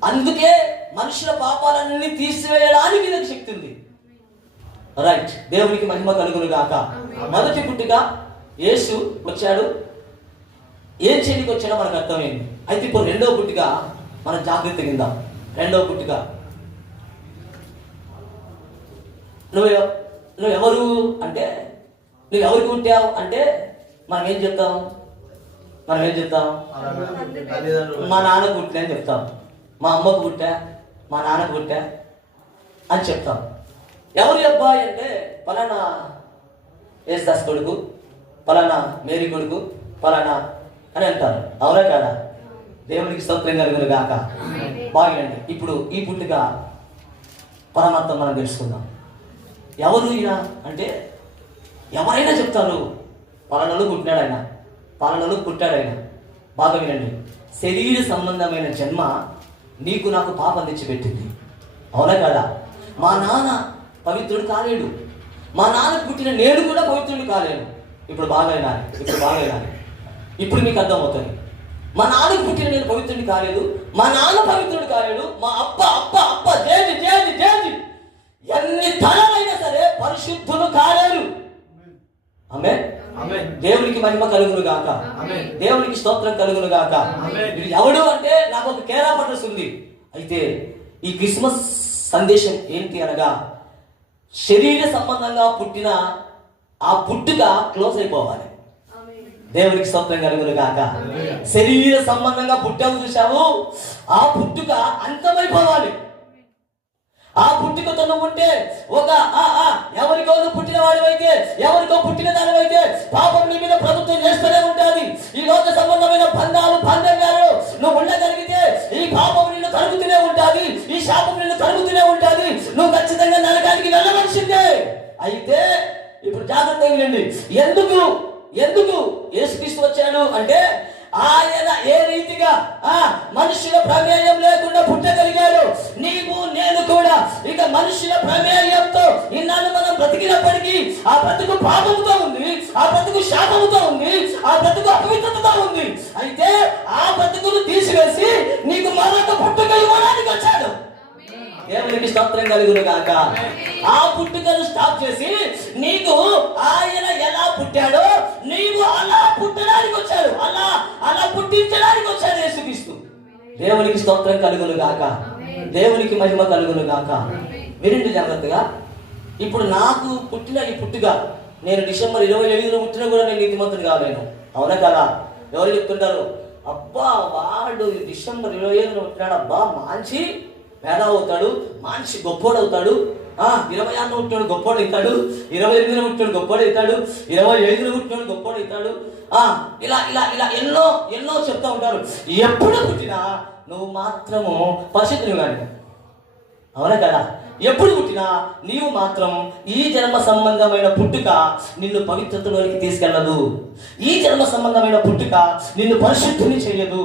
అందుకే మనుషుల పాపాలన్నీ తీసివేయడానికి ఈయనకు శక్తి ఉంది. రైట్, దేవునికి మహిమ కలుగును గాక. మొదటి పుట్టుక యేసు వచ్చాడు. ఏం చేయడానికి వచ్చాడో మనకు అర్థమైంది. అయితే ఇప్పుడు రెండవ పుట్టుక మనం జాగ్రత్త కింద. రెండవ పుట్టుక నువ్వెవరు అంటే, నువ్వు ఎవరికి పుట్టావు అంటే మనం ఏం చెప్తాం? మా నాన్నకు పుట్టా అని చెప్తాం, మా అమ్మకు పుట్టా, మా నాన్నకు పుట్టా అని చెప్తాం. ఎవరి అబ్బాయి అంటే పలానా యేసుదాస్ కొడుకు, పలానా మేరీ కొడుకు, పలానా అని అంటారు. అవునా కాదా? దేవునికి స్తోత్రం కలుగును గాక. బాగుండండి. ఇప్పుడు ఈ పుట్టుక పరమాత్మ మనం తెలుసుకుందాం. ఎవరు ఈయన అంటే ఎవరైనా చెప్తారు పలానాలో పుట్టినాడు ఆయన, పలానాలో పుట్టాడు ఆయన. బాగా వినండి. శరీర సంబంధమైన జన్మ నీకు నాకు పాపం తెచ్చిపెట్టింది. అవునా కాదా? మా నాన్న పవిత్రుడు కాలేడు, మా నాన్నకు పుట్టిన నేను కూడా పవిత్రుడు కాలేను. ఇప్పుడు బాగా వినాలి. ఇప్పుడు మీకు అర్థమవుతుంది. మా నాన్నకు పుట్టిన నేను పవిత్రుడు కాలేదు, మా నాన్న పవిత్రుడు కాలేడు, మా అప్ప జేజి ఎన్ని తరాలైనా సరే పరిశుద్ధులు కాలేరు. ఆమేన్. దేవునికి మహిమ కలుగును గాక. దేవునికి స్తోత్రం కలుగును గాక. ఎవడు అంటే నాకు ఒక కేరా పట్టస్ ఉంది. అయితే ఈ క్రిస్మస్ సందేశం ఏంటి అనగా, శరీర సంబంధంగా పుట్టిన ఆ పుట్టుక క్లోజ్ అయిపోవాలి. దేవునికి స్తోత్రం కలుగును గాక. శరీర సంబంధంగా పుట్టావు చూసావు, ఆ పుట్టుక అంతమైపోవాలి. ఆ పుట్టుకతో నువ్వు ఉంటే ఒక ఎవరికో నువ్వు పుట్టిన వాడివైతే, ఎవరికో పుట్టిన దానివైతే పాపం నీ మీద ప్రభుత్వం చేస్తూనే ఉంటుంది. ఈ లోక సంబంధమైన పందంగాలు నువ్వు ఉండగలిగితే ఈ పాపం నిన్ను కలుగుతూనే ఉంటుంది, ఈ శాపం నిన్ను కలుగుతూనే ఉంటుంది. నువ్వు ఖచ్చితంగా నరకానికి వెళ్ళవలసిందే. అయితే ఇప్పుడు జాగ్రత్తగా వినండి. ఎందుకు యేసుక్రీస్తు వచ్చాడు అంటే, ఆయన ఏ రీతిగా మనుషుల ప్రమేయం లేకుండా పుట్టగలిగాడు, నీవు నేను కూడా ఇక మనుషుల ప్రమేయంతో ఇన్నాళ్ళు మనం బ్రతికినప్పటికీ ఆ బ్రతుకు పాపముతో ఉంది, ఆ బ్రతుకు శాపముతో ఉంది, ఆ బ్రతుకు అపవిత్రతతో ఉంది. అయితే ఆ బ్రతుకును తీసివేసి నీకు మరొక పుట్టుక ఇవ్వడానికి వచ్చాడు. దేవునికి స్తోత్రం కలుగును గాక. ఆ పుట్టుకను స్టాప్ చేసి నీకు ఆయన ఎలా పుట్టాడో నీవు అలా పుట్టడానికి వచ్చాడు, అలా పుట్టించడానికి వచ్చాడు యేసుక్రీస్తు. దేవునికి స్తోత్రం కలుగును గాక. దేవునికి మహిమ కలుగును గాక. వినండి జాగ్రత్తగా. ఇప్పుడు నాకు పుట్టిన ఈ పుట్టుక, నేను డిసెంబర్ 25 పుట్టినా కూడా నేను నీతిమంతుడు కాలేను. అవునా కదా? ఎవరు చెప్తుంటారు, అబ్బా వాడు డిసెంబర్ 25 పుట్టినాడు, అబ్బా మంచి పేద అవుతాడు, మంచి గొప్పోడు అవుతాడు, 26 పుట్టాడు గొప్పోడు అవుతాడు, 28 పుట్టాడు గొప్పోడు అవుతాడు, 25 పుట్టాడు గొప్పోడు అవుతాడు. ఇలా ఇలా ఇలా ఎన్నో చెప్తా ఉంటారు. ఎప్పుడు పుట్టినా నువ్వు మాత్రము పరిశుద్ధుని కానీ. అవునా కదా? ఎప్పుడు పుట్టినా నీవు మాత్రం ఈ జన్మ సంబంధమైన పుట్టుక నిన్ను పవిత్రతలోనికి తీసుకెళ్ళదు. ఈ జన్మ సంబంధమైన పుట్టుక నిన్ను పరిశుద్ధుని చేయదు.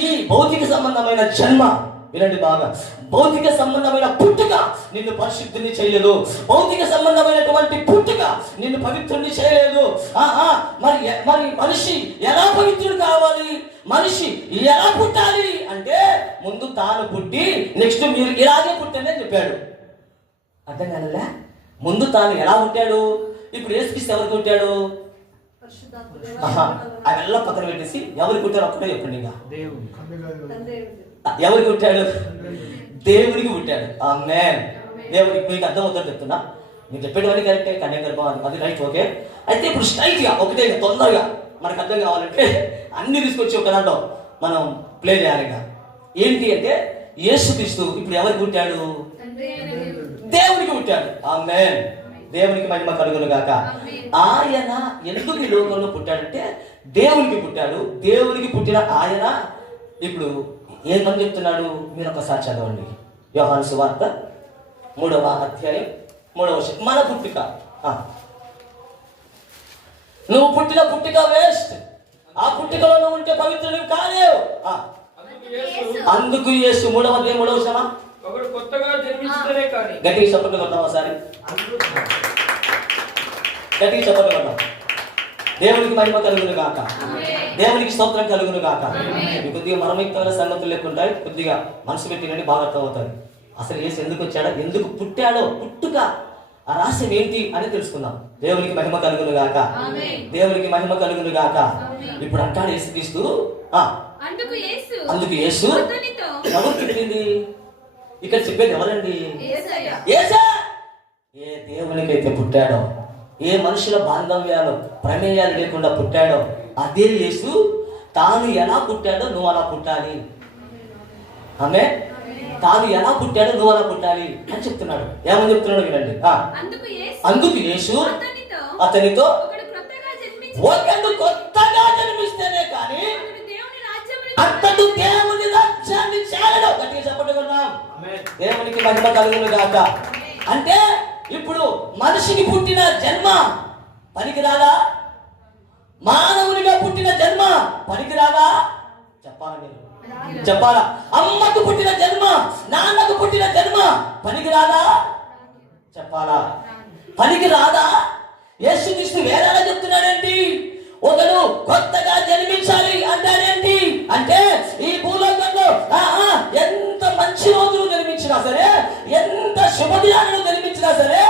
ఈ భౌతిక సంబంధమైన జన్మ వినండి బాగా, భౌతిక సంబంధమైన పుట్టుక నిన్ను పరిశుద్ధిని చేయలేదు. భౌతిక సంబంధమైనటువంటి పుట్టుక నిన్ను పవిత్రుని చేయలేదు. మరి మనిషి ఎలా పవిత్రుడు కావాలి, మనిషి ఎలా పుట్టాలి అంటే ముందు తాను పుట్టి నెక్స్ట్ మీరు ఇలాగే పుట్టండి అని చెప్పాడు. అర్థం కాలేదా? ముందు తాను ఎలా పుట్టాడు. ఇప్పుడు యేసుక్రీస్తు ఎవరికి పుట్టాడు? అవెల్లా పక్కన పెట్టేసి ఎవరికి పుట్టాడు ఒక్కటే చెప్పండి. ఇంకా ఎవరికి పుట్టాడు? దేవునికి పుట్టాడు. ఆమేన్. దేవునికి. మీకు అర్థమవుతుందో చెప్తున్నా, మీకు చెప్పేటవన్నీ కరెక్టే, కన్యా గర్భం అది రైట్, ఓకే. అయితే ఇప్పుడు స్ట్రైట్ గా ఒకటే తొందరగా మనకు అర్థం కావాలంటే అన్ని తీసుకొచ్చి ఒక దాంట్లో మనం ప్లే చేయాలి. ఏంటి అంటే యేసుక్రీస్తు ఇప్పుడు ఎవరికి పుట్టాడు? దేవునికి పుట్టాడు. ఆమేన్. దేవునికి మహిమ కలుగును గాక. ఆయన ఎందుకు ఈ లోకంలో పుట్టాడంటే దేవునికి పుట్టాడు. దేవునికి పుట్టిన ఆయన ఇప్పుడు ఏమని చెప్తున్నాడు? మీరు ఒకసారి చదవండి. యోహాను సువార్త 3వ అధ్యాయం 3వ వచనం. మన పుట్టిక, నువ్వు పుట్టిన పుట్టిక వేస్ట్. ఆ పుట్టికలో నువ్వు ఉంటే పవిత్రులు కాలేవు. అందుకు యేసు 3వ అధ్యాయం 3వ వచనం. ఒకడు కొత్తగా జన్మించితేనే కానీ. గట్టిగా చప్పట్లు కొడతాం ఒకసారి. గట్టిగా చప్పట్లు కొడతాం. దేవునికి మహిమ కలుగును గాక. దేవునికి స్తోత్రం కలుగును గాక. కొద్దిగా మర్మయుక్తమైన సంగతులు లేకుంటాయి, కొద్దిగా మనసు పెట్టినని బాగా అర్థమవుతాయి. అసలు యేసు ఎందుకు వచ్చాడో, ఎందుకు పుట్టాడో, పుట్టుక ఆ రహస్యం ఏంటి అని తెలుసుకుందాం. దేవునికి మహిమ కలుగును గాక. దేవునికి మహిమ కలుగును గాక. ఇప్పుడు అంటాడు యేసుక్రీస్తు, అందుకు యేసు ఎవరు చెప్పింది? ఇక్కడ చెప్పేది ఎవరండి? యేసే. ఏ దేవునికైతే పుట్టాడో, ఏ మనుషుల బాంధవ్యాలు ప్రమేయాలు లేకుండా పుట్టాడో అదే యేసు. తాను ఎలా పుట్టాడో నువ్వు అలా పుట్టాలి. ఆమె తాను ఎలా పుట్టాడో నువ్వు అలా పుట్టాలి అని చెప్తున్నాడు. ఏమని చెప్తున్నాడు వినండి. అందుకు యేసు అతనితో ఒకడు కొత్తగా జన్మిస్తేనే కానీ అతడు దేవుని రాజ్యాన్ని చేరడు. గట్టిగా చెప్పట్టుకున్నాం. దేవునికి మహిమ కలుగును గాక. అంటే ఇప్పుడు మనిషికి పుట్టిన జన్మ పనికిరాదా? మానవునిగా పుట్టిన జన్మ పనికిరాదా? చెప్పాలా మీరు? చెప్పాలా? అమ్మకు పుట్టిన జన్మ, నాన్నకు పుట్టిన జన్మ పనికిరాదా? చెప్పాలా? పనికిరాదా? యేసుక్రీస్తు వేరేలా చెప్తున్నాడేంటి? ఒకడు కొత్తగా జన్మించాలి అంటాడేంటి అంటే ఈ భూలోకంలో ఎంత మంచి రోజులు జన్మించినా సరే, ఎంత శుభదినాలను జన్మించినా సరే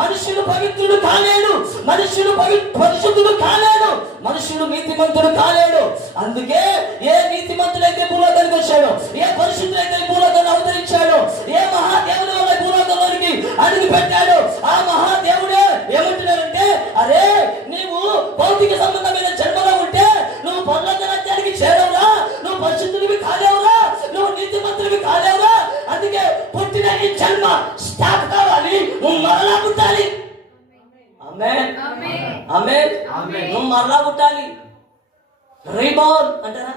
మనుషులు పవిత్రుడు కాలేడు, మనుషులు పరిశుద్ధుడు కాలేడు, మనుషులు నీతిమంతుడు కాలేడు. అందుకే ఏ నీతిమంతుడైతే భూలోకానికి వచ్చాడో, ఏ పరిశుద్ధుడైతే భూలోకంలో అవతరించాడో, ఏ మహాదేవుడు వల్ల భూలోకంలోనికి అడుగు పెట్టాడో ఆ మహాదేవుడే ఏమంటున్నాడంటే, అరే నీవు భౌతిక సంబంధమైన జన్మలో ఉంటే నువ్వు పరలోక రాజ్యానికి చేరవురా, నువ్వు పరిశుద్ధుడివి కాలేవురా, నువ్వు నీతిమంతుడివి కాలేవురా. అందుకే పుట్టిన ఈ జన్మ స్టాప్ కావాలి, నువ్వు మరలా పుట్టాలి. ఆమేన్. ఆమేన్. నువ్వు మరలా పుట్టాలి. రీబోర్న్ అంటారా?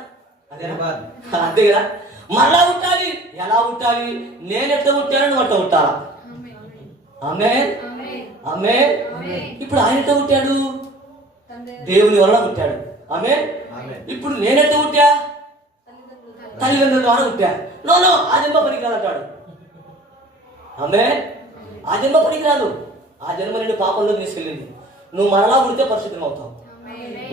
అంతే కదా, మరలా పుట్టాలి. ఎలా పుట్టాలి? నేను ఎట్లా పుట్టాను నువ్వు అట్లా పుట్టాలా. ఆమేన్. ఆమేన్. ఇప్పుడు ఆయన ఎట్లా పుట్టాడు? దేవుని వల్ల పుట్టాడు. ఆమేన్. ఇప్పుడు నేనెట్లా పుట్టా? తల్లిదండ్రుల ద్వారా పుట్టా. నో ఆ జన్మ పనికిరాదు అంటాడు. ఆమేన్. ఆ జన్మ పనికిరాదు. ఆ జన్మ నిన్ను పాపంలో తీసుకెళ్ళింది. నువ్వు మరలా పుడితే పరిశుద్ధం అవుతావు,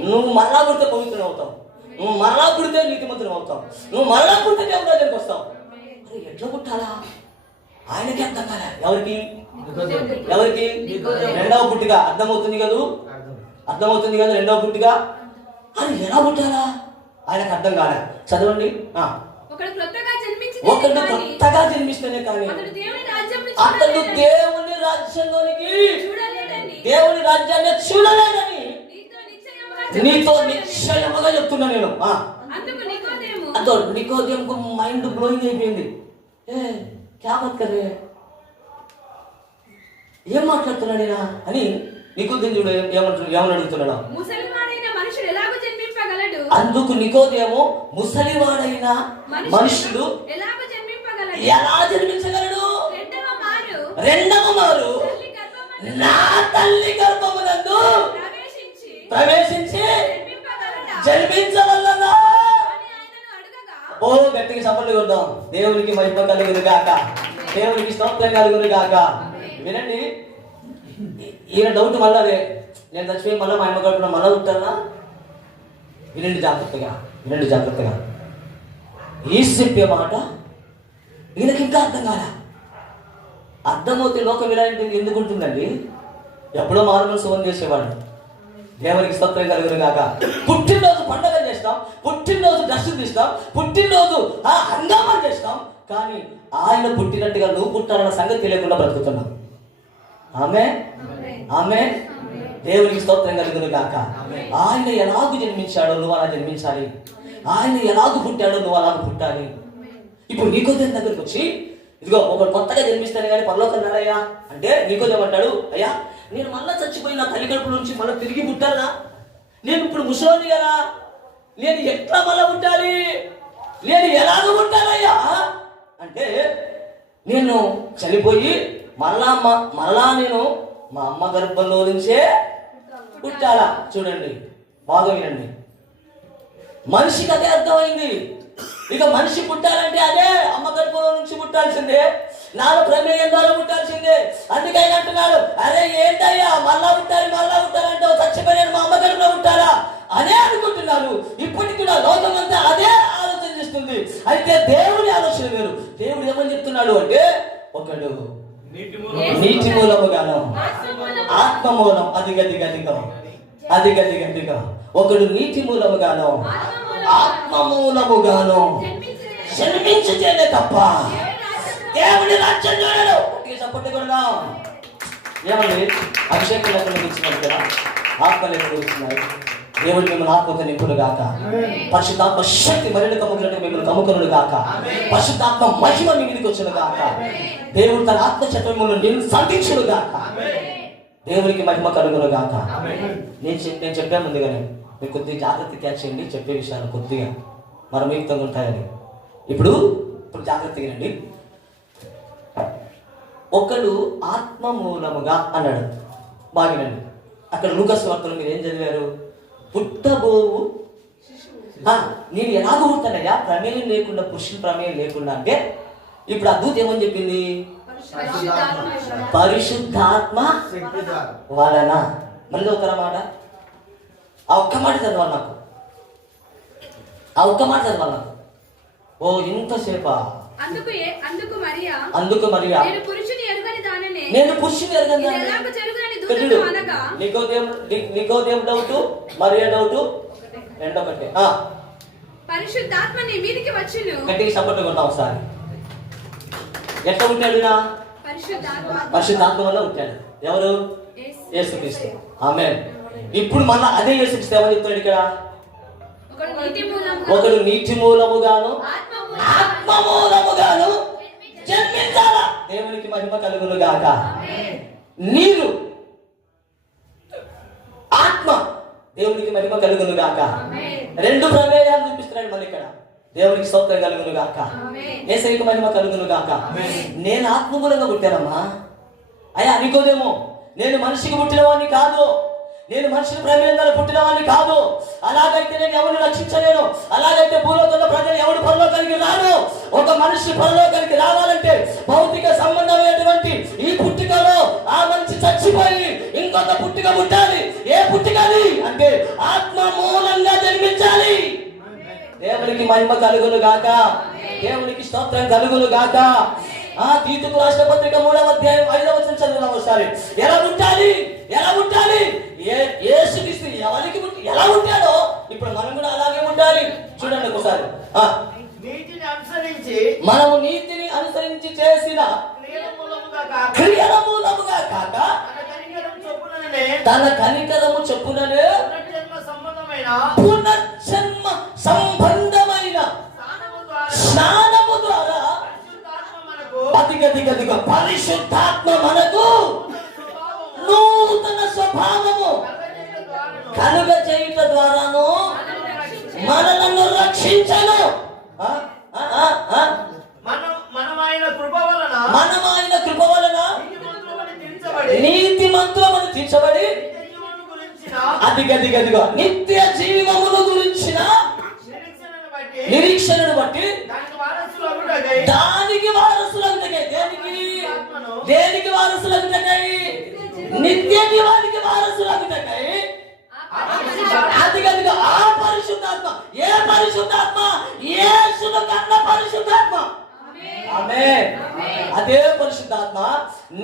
నువ్వు మరలా పుడితే పవిత్రం అవుతావు, నువ్వు మరలా పుడితే నీతిమంతులం అవుతావు, నువ్వు మరలా పుడితే దేవుని దగ్గరికి వస్తావు. అరే ఎట్లా పుట్టాలా? ఆయనకి అర్థం కాలే. ఎవరికి? ఎవరికి? రెండవ పుట్టిగా. అర్థమవుతుంది కదా? అర్థమవుతుంది కదా? రెండవ పుట్టిగా. అది ఎలా పుట్టాలా? ఆయనకు అర్థం కాలే. చదవండి. ఒకడు కొత్తగా జన్మిస్తేనే కానీ అతడు దేవుని రాజ్యంలోనికి, దేవుని రాజ్యాన్ని చూడలేదని నీతో నిశ్చయముగా చెప్తున్నా నేను. అదో నికోదేముకు మైండ్ బ్లోయింగ్ అయిపోయింది. క్యా బాత్ కర్ రే, ఏం మాట్లాడుతున్నాడేనా అని నికోదేము చూడు ఏమని అడుగుతున్నాడు. అందుకు నికోదేము ముసలివాడైన మనుషుడు ఎలా జన్మించగలడు? రెండవ మారు నా తల్లి గర్భమునందు ప్రవేశించి జన్మించవలనా ఓ గట్టిగా చప్పట్లు కొడదాం. దేవునికి మహిమ కలుగును గాక, దేవునికి స్తోత్రం కలుగును గాక. వినండి, ఈయన డౌట్ మళ్ళీ అదే, నేను చచ్చిపోయి మళ్ళీ మా అమ్మ కడుపున మళ్ళీ ఉంటానా? వినండి జాగ్రత్తగా, వినండి జాగ్రత్తగా. ఈ చెప్పే మాట ఈయనకి ఇంకా అర్థం కాల. అర్థమవుతే లోకం ఇలా ఎందుకు ఉంటుందండి? ఎప్పుడో మారుమూల సువం చేసేవాడు. దేవునికి స్తోత్రం కలుగును గాక. పుట్టినరోజు పండుగ చేస్తాం, పుట్టినరోజు డ్రెస్సులు తీస్తాం, పుట్టినరోజు హంగామా చేస్తాం, కానీ ఆయన పుట్టినట్టుగా నువ్వు పుట్టాలన్న సంగతి తెలియకుండా బ్రతుకుతున్నాం. ఆమె ఆమె దేవునికి స్తోత్రం కలుగును గాక. ఆయన ఎలాగూ జన్మించాడో నువ్వు అలా జన్మించాలి, ఆయన ఎలాగూ పుట్టాడో నువ్వు అలాగ పుట్టాలి. ఇప్పుడు నీకోదేం దగ్గరికి వచ్చి ఇదిగో ఒకడు కొత్తగా జన్మిస్తాను కానీ పరలోకం రాడయ్యా అంటే నీకోదేమంటాడు, అయ్యా నేను మళ్ళీ చచ్చిపోయి నా తల్లి కడుపు నుంచి మళ్ళీ తిరిగి పుట్టాలా? నేను ఇప్పుడు ముసలోని కదా, నేను ఎట్లా మళ్ళా పుట్టాలి? నేను ఎలాగ పుట్టాలయ్యా అంటే, నేను చనిపోయి మళ్ళా నేను మా అమ్మ గర్భంలో నుంచే పుట్టాలా? చూడండి బాగా వినండి, మనిషికి అదే అర్థమైంది. ఇక మనిషి పుట్టాలంటే అదే అమ్మ గర్భంలో నుంచి పుట్టాల్సిందే, నాలో ప్రమేయం ద్వారా పుట్టాల్సిందే. అందుకని అంటున్నాడు, అరే ఏంటయ్యా మళ్ళా పుట్టాలంటే చచ్చిపోయాను మా అమ్మ గర్భంలో పుట్టాలా అనే అనుకుంటున్నారు. ఇప్పటికి కూడా లోకం అంతా అదే ఆలోచన చేస్తుంది. అయితే దేవుడి ఆలోచన వేరు. దేవుడు ఏమని చెప్తున్నాడు అంటే, ఒకడు నీటి మూలముగాను ఆత్మ మూలం అది గదిగా ఒకడు నీటి మూలముగాను ఆత్మ మూలముగాను జన్మించితేనే తప్ప దేవుడి రాజ్యం చూడడు. చెప్పట్టుకున్నాం ఏమండి, అభిషేకం ఇచ్చినట్టు కదా ఆత్మలు ఇచ్చినారు. దేవుడు మిమ్మల్ని ఆత్మతో నింపును గాక, పరిశుద్ధాత్మ శక్తి మరిన కమ్ముకున్నట్టు మిమ్మల్ని కమ్ముకును గాక, పరిశుద్ధాత్మ మహిమ మీ మీదకి వచ్చును గాక, దేవుడు తన ఆత్మ శక్తి మిమ్మల్ని సంధించును గాక, దేవునికి మహిమ కలుగును గాక. నేను చెప్పే ముందుగానే మీరు కొద్దిగా జాగ్రత్త క్యాచ్ చేయండి, చెప్పే విషయాలు కొద్దిగా మరమయుక్తంగా ఉంటాయని. ఇప్పుడు జాగ్రత్తగా రండి. ఒకడు ఆత్మ మూలముగా అన్నాడు, బాగినండి. అక్కడ లూకాసు వార్తలో మీరు ఏం చదివారు? పుట్టబోవు నేను ఎలాగ పుట్టానయ్యా ప్రమేయం లేకుండా, పురుషుల ప్రమేయం లేకుండా అంటే, ఇప్పుడు ఆ దూత ఏమని చెప్పింది? పరిశుద్ధాత్మ వలన. మళ్ళీ ఒక మాట, ఆ ఒక్క మాట చదవాలి నాకు, ఆ ఒక్క మాట చదవాలి నాకు. ఓ ఇంతసేపా? అందుకు మరియా నేను పురుషుని ఎరగని దానిని నికోదేము డౌట్, మరియా డౌట్ రెండొకటే. పరిశుద్ధాత్మ నీ మీదికి వచ్చును. గట్టిగా సపోర్ట్ కొడతాం ఒకసారి. ఎట్లా పుట్టాడు? పరిశుద్ధాత్మ వల్ల పుట్టాడు. ఎవరు? యేసుక్రీస్తు. ఆమేన్. ఇప్పుడు మళ్ళా అదే యేసుక్రీస్తు ఏమని చెప్తాడు ఇక్కడ? ఒకడు నీటి మూలముగాను ఆత్మ మూలముగాను జన్మించాలా. దేవునికి మహిమ కలుగును గాక. నీరు ఆత్మ దేవునికి మహిమ కలుగును గాక. రెండు ప్రమేయాలు చూపిస్తున్నాడు మన ఇక్కడ. దేవునికి స్తోత్రం కలుగును గాక, యేసయ్యకు మహిమ కలుగును గాక. నేను ఆత్మ మూలంగా పుట్టానమ్మా. అయ్యా అనుకోదేమో నేను మనిషికి పుట్టిన వాడిని కాదు, నేను మనిషిని ప్రమేయంగా పుట్టిన వాడిని కాదు. అలాగైతే నేను ఎవరిని రక్షించలేను, అలాగైతే భూలోకంలో ప్రజలు ఎవడు పరలోకానికి రాను. ఒక మనిషి పరలోకానికి రావాలంటే భౌతిక సంబంధమైనటువంటి ఈ పుట్టికలో ఆ మనిషి చచ్చిపోయి ఇంకొక పుట్టిక పుట్టాలి. ఏ పుట్టికది అంటే ఆత్మ మూలంగా జన్మించాలి. దేవునికి మహిమ కలుగును గాక, దేవునికి స్తోత్రం కలుగును గాక. తీతుకు రాష్ట్ర పత్రిక 3వ అధ్యాయం 5వ వచనం చదువుదాం ఒకసారి. ఎలా ఉండాలి? యేసుక్రీస్తు ఎవరికి ఎలా ఉంటాడో ఇప్పుడు మనం కూడా అలాగే ఉండాలి. చూడండి ఒకసారి. మనము నీతిని అనుసరించి చేసిన క్రియల మూలముగా కాక తన కనికరము చొప్పుననే పునర్జన్మ సంబంధమైన స్నానము ద్వారా అధిక పరిశుద్ధాత్మ మనకు నూతన స్వభావము కలుగ చేయుట ద్వారాను మనలను రక్షించను. మనమైన కృప వలన నీతిమంతులమని తీర్చబడి అధిక నిత్య జీవమును గురించిన నిరీక్షణను బట్టి దానికి వారసులగుటకై దానికి వారసులగుటకై దేనికి వారసులగుటకై నిత్య జీవానికి వారసులగుటకై అదిగదిగో ఆ పరిశుద్ధాత్మ. ఏ పరిశుద్ధాత్మ? యేసును కన్న పరిశుద్ధాత్మ. ఆమేన్. అదే పరిశుద్ధాత్మ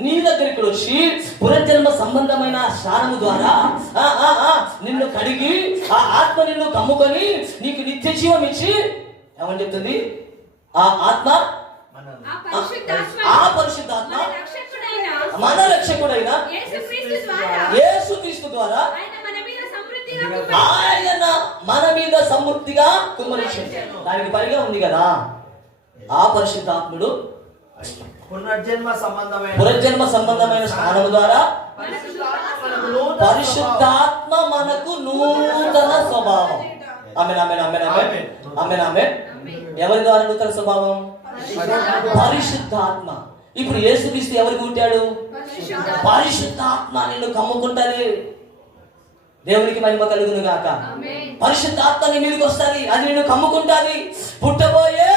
నీ దగ్గరికి వచ్చి పునర్జన్మ సంబంధమైన స్నానము ద్వారా నిన్ను కడిగి ఆ ఆత్మ నిన్ను కమ్ముకొని నీకు నిత్య జీవం ఇచ్చి ఏమని చెప్తుంది? ఆ ఆత్మ ఆ పరిశుద్ధాత్మ మన రక్షకుడైన యేసుక్రీస్తు ద్వారా ఆయన మన మీద సమృద్ధిగా కుమ్మరించింది. దానికి పైగా ఉంది కదా ఆ పరిశుద్ధాత్ముడు పునర్జన్మ సంబంధమైన స్నానము ద్వారా పరిశుద్ధాత్మ మనకు నూతన స్వభావం. ఆమేన్ ఆమేన్ ఆమేన్ ఆమేన్ ఆమేన్ ఆమేన్. ఎవరి ద్వారా నూతన స్వభావం? పరిశుద్ధాత్మ. ఇప్పుడు యేసుక్రీస్తు ఎవరికి పుట్టాడు? పరిశుద్ధాత్మ నిన్ను కమ్ముకుంటాది. దేవునికి మహిమ కలుగును గాక. పరిశుద్ధాత్మ నీ మీదకి వస్తుంది, అది నిన్ను కమ్ముకుంటాది. పుట్టబోయే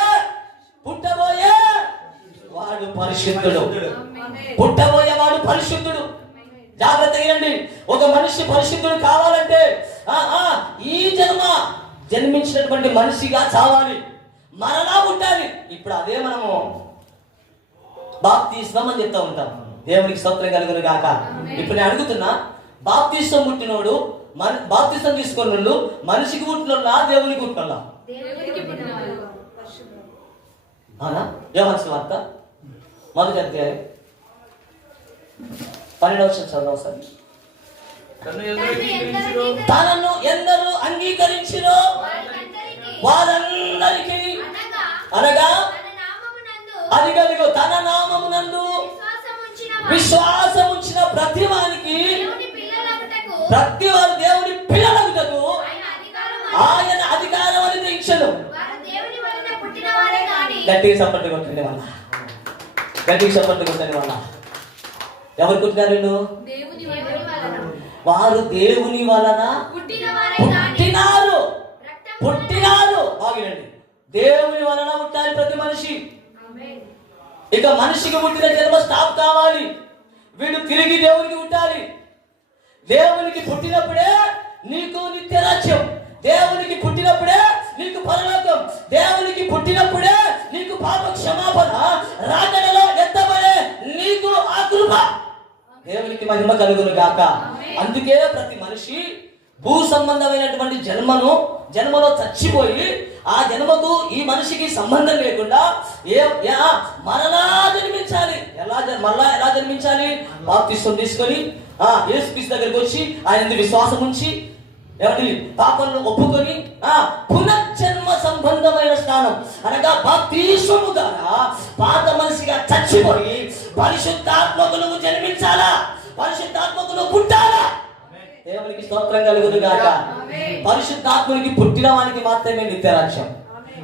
వాడు పరిశుద్ధుడు. పుట్టబోయేవాడు పరిశుద్ధుడు. జాగ్రత్తగా అండి. ఒక మనిషి పరిశుద్ధుడు కావాలంటే ఈ జన్మించినటువంటి మనిషిగా చావాలి, మరలా పుట్టాలి. ఇప్పుడు అదే మనము బాప్తిస్మం అని చెప్తా ఉంటాం. దేవునికి స్తోత్రం కలుగును గాక. ఇప్పుడు నేను అడుగుతున్నా, బాప్తిస్మం పుట్టినోడు బాప్తిస్మం తీసుకున్నోళ్ళు మనిషికి పుట్టినోళ్ళ దేవునికి పుట్టినోళ్ళ? అవునా? యోహాను సువార్త 1వ అధ్యాయం 12వ వచనం చదవండి ఒకసారి. తనను ఎందరూ అంగీకరించిరో వారందరికీ అనగా అదిగదిగో తన నామమునందు విశ్వాసం ఉంచిన ప్రతి వారికి ప్రతి వారు దేవుని పిల్లలగుటకు ఆయన అధికారం అని గ్రహించెను. గట్టిగా సపోర్ట్ కొట్టండి వాళ్ళ, గట్టిగా సపోర్ట్ కొట్టండి వాళ్ళ. ఎవరు పుట్టినారు వీళ్ళు? వారు దేవుని వలన పుట్టినారు. బాగినండి. దేవుని వలన పుట్టాలి ప్రతి మనిషి. ఇక మనిషికి పుట్టిన జన్మ స్టాప్ కావాలి. వీడు తిరిగి దేవునికి పుట్టాలి. దేవునికి పుట్టినప్పుడే నీకు నిత్య రాజ్యం. దేవునికి పుట్టినప్పుడే నీకు పరలోకం. దేవునికి పుట్టినప్పుడే నీకు పాప క్షమాపణ, రాకడలో ఎత్తబడే నీకు ఆ కృప. దేవునికి మహిమ కలుగును గాక. అందుకే ప్రతి మనిషి భూ సంబంధమైనటువంటి జన్మలో చచ్చిపోయి ఆ జన్మకు ఈ మనిషికి సంబంధం లేకుండా మరలా జన్మించాలి. ఎలా జన్మించాలి? బాప్తిస్మం తీసుకొని యేసుక్రీస్తు దగ్గరికి వచ్చి ఆయన విశ్వాసం ఉంచి పాపలను ఒప్పుకొని పునర్జన్మ సంబంధమైన స్నానం అనగా బాప్తిస్మము ద్వారా పాత మనిషిగా చచ్చిపోయి పరిశుద్ధాత్మకు నువ్వు జన్మించాలా, పరిశుద్ధాత్మకు నువ్వు పుట్టాలా. దేవునికి స్తోత్రం కలుగును గాక. పరిశుద్ధాత్మునికి పుట్టిన వానికి మాత్రమే నిత్యరాజ్యం.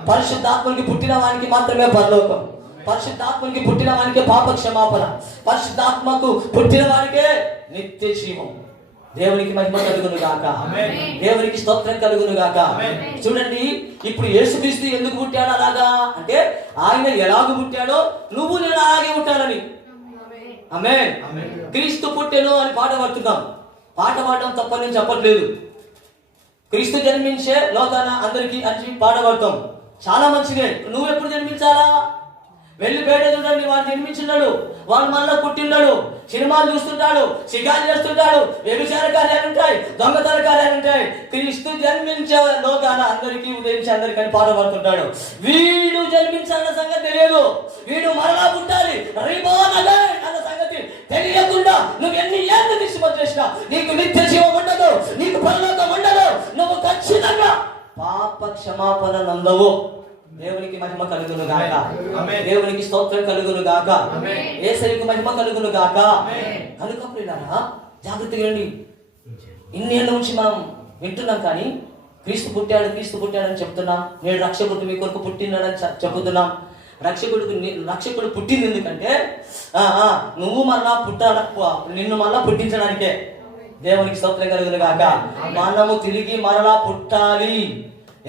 పరిశుద్ధాత్మునికి పుట్టిన వానికి మాత్రమే పరలోకం. పరిశుద్ధాత్మునికి పుట్టిన వానికే పాప క్షమాపణ. పరిశుద్ధాత్మకు పుట్టిన వానికే నిత్య జీవం. దేవునికి మహిమ కలుగును గాక. దేవునికి స్తోత్రం కలుగును గాక. చూడండి, ఇప్పుడు యేసుక్రీస్తు ఎందుకు పుట్టాడు అలాగా అంటే ఆయన ఎలాగ పుట్టాడో నువ్వు నేను అలాగే పుట్టాలని. ఆమేన్. క్రీస్తు పుట్టెను అని పాట పాడుతున్నాం. పాట పాడడం తప్పని నేను చెప్పట్లేదు. క్రీస్తు జన్మించే లోకాన అందరికీ అని పాట పాడతాం. చాలా మంచిదే. నువ్వు ఎప్పుడు జన్మించాలా? వెళ్ళి బయట చూడండి, వాడు జన్మించున్నాడు, వాడు మళ్ళా పుట్టిన్నాడు, సినిమాలు చూస్తుంటాడు, షికారు చేస్తుంటాడు, వ్యభిచార కార్యాలు ఉంటాయి, దొంగతన కార్యాలు ఉంటాయి. క్రీస్తు జన్మించే లోకాన అందరికీ ఉదయించి అందరికీ అని పాట పాడుతుంటాడు. వీడు జన్మించాలన్న సంగతి తెలియదు. వీడు మరలా పుట్టాలి అన్న సంగతి తెలియకుండా నువ్వు ఎన్ని ఏళ్ళు తీసుకొని చేసినా నీకు నిత్య జీవం ఉండదు, నీకు పరలోకం ఉండదు. నువ్వు ఖచ్చితంగా పాప క్షమాపణ నందవు. దేవునికి మహిమ కలుగును గాక. దేవునికి స్తోత్రం కలుగును గాక. యేసయ్యకు మహిమ కలుగును గాక. కనుక ప్రియులారా జాగ్రత్తగా వినండి. ఇన్నేళ్ళ నుంచి మనం వింటున్నాం, కానీ క్రీస్తు పుట్టాడు అని చెప్తున్నాం. నేడు రక్షకుడు మీ కొరకు పుట్టినాడని చెప్తున్నాం. రక్షకుడు పుట్టింది ఎందుకంటే నువ్వు మళ్ళా నిన్ను మళ్ళా పుట్టించడానికే. దేవునికి స్తోత్రం కలుగును గాక. మనము తిరిగి మరలా పుట్టాలి.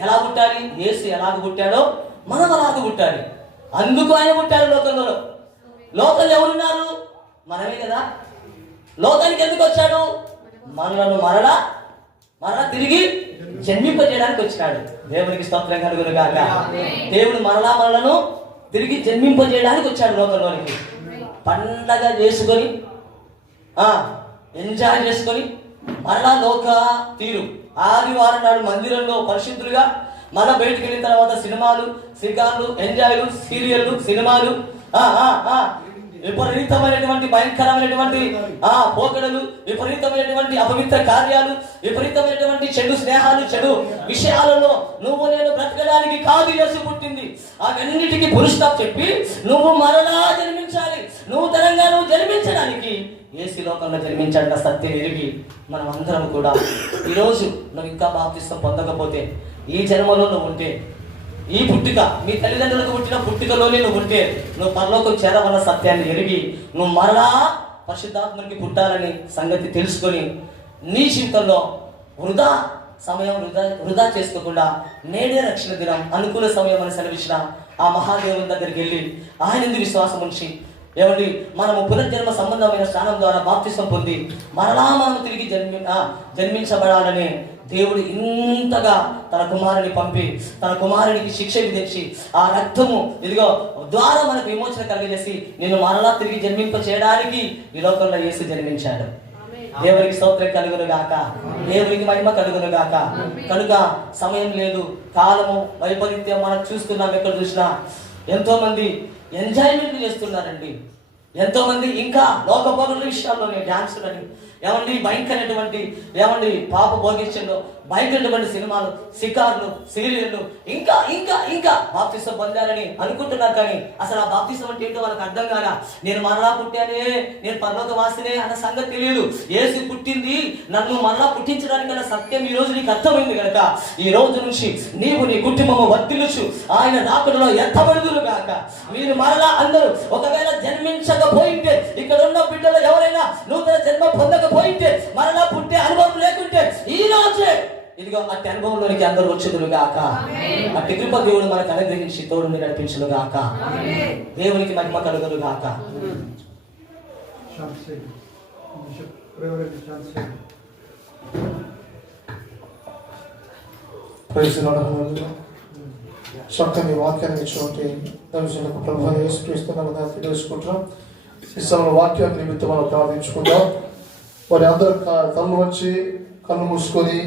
ఎలా పుట్టాలి? యేసు ఎలాగ పుట్టాడో మనం అలాగ పుట్టాలి. అందుకు ఆయన పుట్టాడు లోకంలో. లోకంలో ఎవరున్నారు? మనమే కదా. లోకానికి ఎందుకు వచ్చాడు? మనలను మరలా తిరిగి జన్మింపజేయడానికి వచ్చినాడు. దేవునికి స్తోత్రం కలుగును గాక. దేవుడు మనలను తిరిగి జన్మింపజేయడానికి వచ్చాడు లోకంలోనికి. పండగ చేసుకొని ఎంజాయ్ చేసుకొని మరలా లోక తీరు ఆదివారం నాడు మందిరంలో పరిశుద్ధులుగా, మళ్ళా బయటికి వెళ్ళిన తర్వాత సినిమాలు, సిగార్లు, ఎంజాయ్లు, సీరియళ్ళు, సినిమాలు, విపరీతమైనటువంటి భయంకరమైనటువంటి పోకడలు, విపరీతమైనటువంటి అపవిత్ర కార్యాలు, విపరీతమైనటువంటి చెడు స్నేహాలు, చెడు విషయాలలో నువ్వు నేను బ్రతకడానికి కాదు యేసు పుట్టింది. అవన్నిటికీ పురుషాప్ చెప్పి నువ్వు మరలా జన్మించాలి, నూతనంగా నువ్వు జన్మించడానికి యేసు లోకంలో జన్మించాడన్న సత్యం ఎరిగి మనం అందరం కూడా ఈరోజు నువ్వు ఇంకా బాప్తిస్తం పొందకపోతే, ఈ జన్మలో నువ్వు ఉంటే, ఈ పుట్టిక మీ తల్లిదండ్రులకు పుట్టిన పుట్టికలోనే నువ్వు ఉంటే నువ్వు పరలోకం చేరవన్న సత్యాన్ని ఎరిగి నువ్వు మరలా పరిశుద్ధాత్మకి పుట్టాలని సంగతి తెలుసుకొని నీ జీవితంలో వృధా చేసుకోకుండా నేడే రక్షణ దినం, అనుకూల సమయం అని సెలవిచ్చిన ఆ మహాదేవుని దగ్గరికి వెళ్ళి ఆయన విశ్వాసం ఉంచి ఏమండి మనము పునర్జన్మ సంబంధమైన స్నానం ద్వారా బాప్తిసం పొంది మరలా మనం తిరిగి జన్మించబడాలని దేవుడు ఇంతగా తన కుమారుని పంపి తన కుమారునికి శిక్ష విధించి ఆ రక్తము ఇదిగో ద్వారా మనకు విమోచన కలిగజేసి నిన్ను మరలా తిరిగి జన్మింప చేయడానికి ఈ లోకంలో యేసు జన్మించాడు. దేవునికి స్తోత్రం కలుగును గాక. దేవునికి మహిమ కలుగును గాక. కనుక సమయం లేదు, కాలము వైపరీత్యం మనం చూస్తున్నాం. ఎక్కడ చూసినా ఎంతో మంది ఎంజాయ్మెంట్ చేస్తున్నారండి. ఎంతో మంది ఇంకా లోకపరుల విషయాల్లోనే డ్యాన్సులని ఏమండి భయంకరమైనటువంటి ఏమండి పాప భోగించంలో భయంకరమైనటువంటి సినిమాలు, సికార్లు, సీరియళ్ళు ఇంకా ఇంకా ఇంకా బాప్తిసం పొందాలని అనుకుంటున్నారు. కానీ అసలు ఆ బాప్తిసం అంటే ఏంటో వాళ్ళకి అర్థం కాదా. నేను మరలా పుట్టానే, నేను పరలోక వాసినే అన్న సంగతి తెలియదు. యేసు పుట్టింది నన్ను మరలా పుట్టించడానికి అన్న సత్యం ఈ రోజు నీకు అర్థమైంది కనుక ఈ రోజు నుంచి నీవు నీ కుటుంబము వర్తిల్లుచు ఆయన రాకడలో ఎత్తబడుదురు గాక. మీరు మరలా అందరూ ఒకవేళ జన్మించకపోయింటే, ఇక్కడ ఉన్న బిడ్డలు ఎవరైనా నూతన జన్మ పొందకపోయింటే, మరలా పుట్టే అనుభవం లేకుంటే ఈ రోజే ఇదిగో అట్టి అనుభవంలోనికి అందరూ వచ్చుదురు గాక. అట్టి కృప దేవుడు మనకు అనుగ్రహించి తోడుని నడిపించును గాక. దేవునికి మహిమ కలుగును గాక. చక్కని వాక్యాన్ని ఇచ్చినటువంటి దైవజనులకు ప్రభువైన యేసుక్రీస్తునామమున తెలుసుకుంటున్నాం. ఈ సమయంలో వాక్యాన్ని నిమిత్తం మనం ప్రార్థించుకుందాం. వారి అందరూ కళ్ళు వచ్చి కళ్ళు మూసుకొని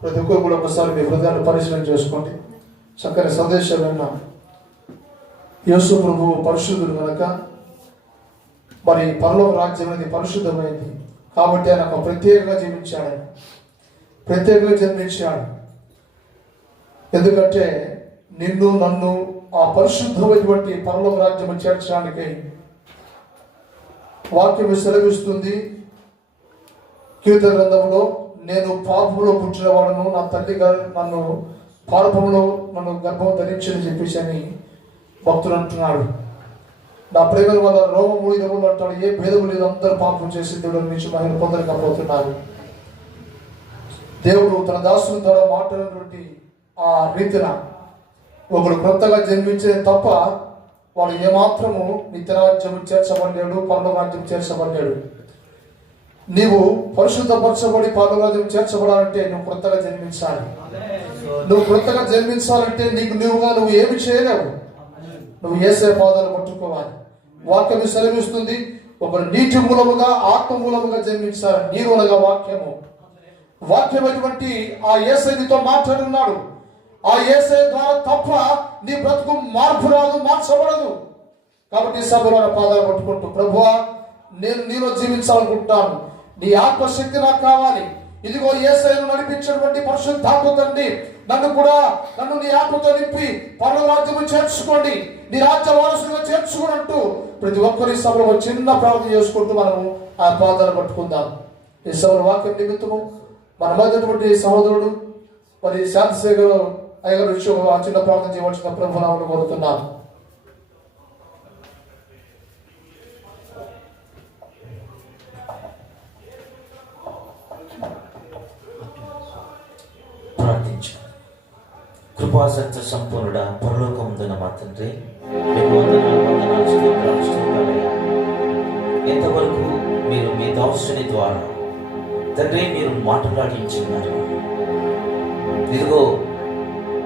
ప్రతి ఒక్కరు కూడా ఒకసారి మీ హృదయాన్ని పరిశీలన చేసుకోండి. చక్కని సందేశం విన్నా. యేసు ప్రభువు పరిశుద్ధుడు కనుక మరి పరలోక రాజ్యం అనేది పరిశుద్ధమైంది కాబట్టి ఆయన ప్రత్యేకంగా జీవించాడు, ప్రత్యేకంగా జన్మించాడు. ఎందుకంటే నిన్ను నన్ను ఆ పరిశుద్ధమైనటువంటి పరలోక రాజ్యం చేర్చడానికి వాక్యం సెలవిస్తుంది. కీర్తన గ్రంథంలో నేను పాపంలో పుట్టిన వాడును, నా తల్లి గారు నన్ను పాపంలో నన్ను గర్భం ధరించని చెప్పేసి అని భక్తులు అంటున్నాడు. నా ప్రేమల వల్ల రోమము ఇదములు అంటాడు. ఏ భేదము లేదు, అందరూ పాపం చేసి దేవుడి నుంచి మహిమ పొందలేకపోతున్నారు. దేవుడు తన దాసుల ద్వారా మాట్లాడినటువంటి ఆ రీతిన ఒకడు కొత్తగా జన్మించే తప్ప వాడు ఏమాత్రము నిత్యరాజ్యము చేర్చబడ్డాడు, పరలోక రాజ్యం చేర్చబడ్డాడు. నీవు పరిశుద్ధపరచబడి పరలోకరాజ్యం చేర్చబడాలంటే నువ్వు కొత్తగా జన్మించాలి. నువ్వు కొత్తగా జన్మించాలంటే నువ్వు ఏమి చేయలేవు. నువ్వు యేసే పాదాలు పట్టుకోవాలి. వాక్యం సెలవిస్తుంది, ఒకడు నీటి మూలముగా ఆత్మ మూలముగా జన్మించాలి. నీరు అనగా వాక్యము. వాక్యం అటువంటి ఆ యేసయ్య నీతో మాట్లాడున్నాడు. ఆ యేసయ్య ద్వారా తప్ప నీ బ్రతుకు మార్పు రాదు, మార్చబడదు. కాబట్టి సభలో పాదాలు పట్టుకుంటూ, ప్రభువా నేను నీలో జీవించాలనుకుంటున్నాను, నీ ఆత్మశక్తి నాకు కావాలి. ఇదిగో యేసయ్యను నడిపించినటువంటి పరిశుద్ధాత్మ తండ్రి నన్ను నీ ఆత్మతో నింపి పరలోక రాజ్యము చేర్చుకోండి, నీ రాజ్య వారసులుగా చేర్చుకున్నట్టు ప్రతి ఒక్కరి సభలో చిన్న ప్రార్థన చేసుకుంటూ మనము ఆ పాదాలు పట్టుకుందాం. ఈ సభలో వాక్యం నిమిత్తము మన మధ్యటువంటి సహోదరుడు మరి శాంతిశేఖర్ అయ్యగారు విషయం చిన్న ప్రార్థన చేయవలసిన ప్రభునామమును కోరుతున్నాను. కృపాసత్య సంపూర్ణుడా పరలోకముందున మా తండ్రి, మీకు వందనాలు వందనాలు స్తోత్రాలు స్తోత్రాలయ్యా. ఎంతవరకు మీరు మీ దాసుని ద్వారా తండ్రి మీరు మాట్లాడించున్నారు. ఇదిగో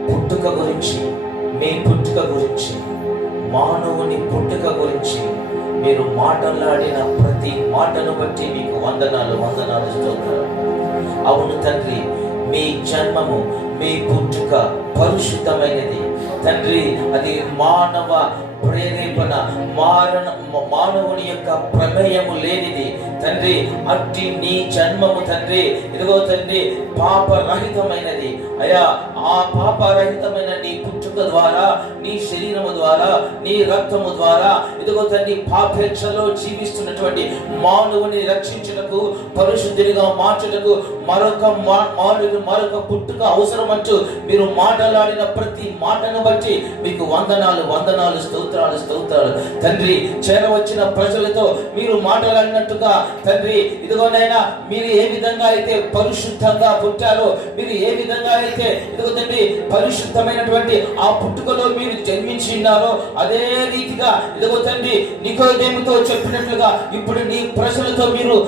పుట్టుక గురించి, మీ పుట్టుక గురించి, మానవుని పుట్టుక గురించి మీరు మాట్లాడిన ప్రతి మాటను బట్టి మీకు వందనాలు వందనాలు స్తోత్రాలు. అవును తండ్రి, మీ జన్మము, మీ పుట్టుక పరిశుద్ధమైనది తండ్రి. అది మానవ ప్రేరేపణ, మానవుని యొక్క ప్రమేయము లేనిది తండ్రి. అట్టి నీ జన్మము తండ్రి ఇదిగో తండ్రి పాపరహితమైనది అయ్యా. ఆ పాపరహితమైన నీ పుట్టుక ద్వారా, నీ శరీరము ద్వారా, నీ రక్తము ద్వారా ఇదిగో తండ్రి పాపేక్షలో జీవిస్తున్నటువంటి మానవుని రక్షించుటకు, పరిశుద్ధిగా మార్చుటకు మరొక పుట్టుక అవసరం అంటూ మీరు మాట్లాడిన ప్రతి మాటను బట్టి మీకు వందనాలు వందనాలు స్తోత్రాలు స్తోత్రాలు తండ్రి. చేరవచ్చిన ప్రజలతో మీరు మాట్లాడినట్టుగా తండ్రి ఇదిగోనైనా మీరు ఏ విధంగా అయితే పరిశుద్ధంగా పుట్టారో, మీరు ఏ విధంగా అయితే ఇదిగో తండ్రి పరిశుద్ధమైనటువంటి ఆ పుట్టుకలో మీరు జన్మించి ఉన్నారో, అదే రీతిగా ఇదిగో తండ్రి నికోదేముతో చెప్పినట్లుగా ఇప్పుడు నీ ప్రజలతో మీరు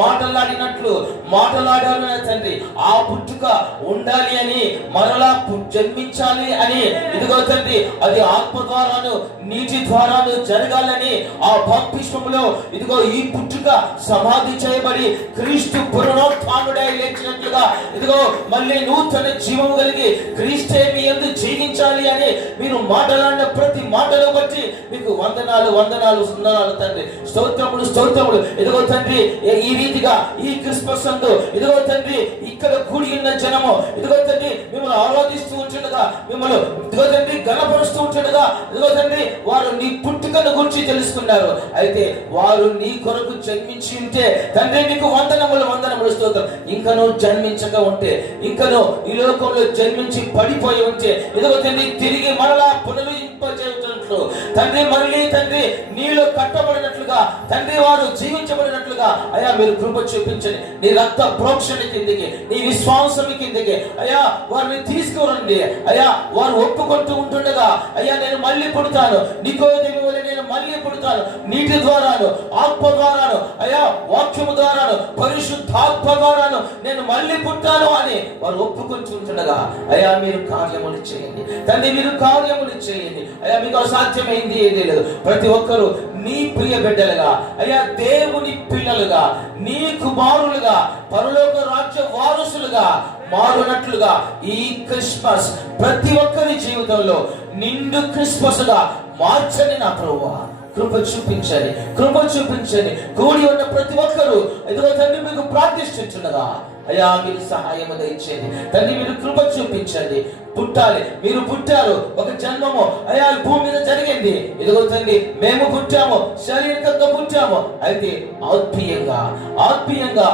మాట్లాడినట్లు మాట్లాడాలని తండ్రి. ఆ పుట్టుక ఉండాలి అని, మరలా జన్మించాలి అని ఇదిగో తండ్రి అది ఆత్మ ద్వారాను నీటి ద్వారాను జరగాలని ఆ బాప్తిస్మములో ఇదిగో ఈ పుట్టుక సమాధి చేయబడి క్రీస్తు పునరుత్థానుడై లేచినట్లుగా ఇదిగో మళ్ళీ నూతన జీవము కలిగి క్రీస్తే మీ యందు జీవించాలి అని మీరు మాట్లాడిన ప్రతి మాటను బట్టి మీకు వందనాలు వందనాలు వందనాలు తండ్రి. స్తోత్రములు స్తోత్రములు. ఇదిగో తండ్రి ఈ రీతిగా ఈ క్రిస్మస్ అందు ఇదిగో తండ్రి ఇక్కడ కూడి ఉన్న జనము ఇదిగో తండ్రి మిమ్మల్ని ఆరాధిస్తూ ఉంటుండగా, మిమ్మల్ని ఇదిగో తండ్రి గణపరుస్తూ ఉంటుండగా ఇదిగో తండ్రి వారు నీ పుట్టుకను గురించి తెలుసుకున్నారు. అయితే వారు నీ కొరకు జన్మించి ఉంటే తండ్రి మీకు వందనములు వందనములు స్తోత్రం. ఇంకను జన్మించక ఉంటే, ఇంకను ఈ లోకంలో జన్మించి పడిపోయి ఉంటే ఇదిగో తండ్రి తిరిగి మరలా పునరుద్ధరింపజేయుటట్లు తండ్రి, మళ్ళీ తండ్రి నీలో కట్టబడినట్లుగా తండ్రి వారు జీవించబడినట్లుగా అయ్యా మీరు కృప చూపించండి. నీ రక్త ప్రోక్షణ కిందకి, నీ విశ్వాసం కిందకి అయ్యా వారిని తీసుకురండి. అయ్యా వారు ఒప్పుకుంటూ ఉంటుండగా అయ్యా నేను మళ్ళీ పుడతాను, నికోదేము వలె నేను మళ్ళీ పుడతాను, నీటి ద్వారాను ఆత్మ ద్వారాను అయ్యా వాక్యము ద్వారాను పరిశుద్ధాత్మ ద్వారాను నేను మళ్ళీ పుట్టాను అని వారు ఒప్పుకుంటూ ఉంటుండగా అయ్యా మీరు కార్యములు చేయండి తండ్రి, మీరు కార్యములు చేయండి అయ్యా. మీకు అసాధ్యమైంది ఏదీ లేదు. ప్రతి ఒక్కరూ నీ ప్రియ బిడ్డలుగా అయ్యా, దేవుని పిల్లలుగా, నీ కుమారులుగా, పరలోక రాజ్య వారసులుగా మారునట్లుగా ఈ క్రిస్మస్ ప్రతి ఒక్కరి జీవితంలో నిండు క్రిస్మస్ గా మార్చండి నా ప్రభువా. కృప చూపించండి, కృప చూపించండి. కూడి ఉన్న ప్రతి ఒక్కరూ ఇదిగో తండ్రి మీకు ప్రార్థిస్తుండగా అయ్యా మీరు సహాయము దయచేయండి తండ్రి, మీరు కృప చూపించండి. పుట్టాలి, మీరు పుట్టారు, ఒక జన్మము అయ్యా భూమి మీద జరిగింది. ఇదిగో తండ్రి మేము పుట్టాము, శారీరకంగా పుట్టాము, అయితే ఆత్మీయంగా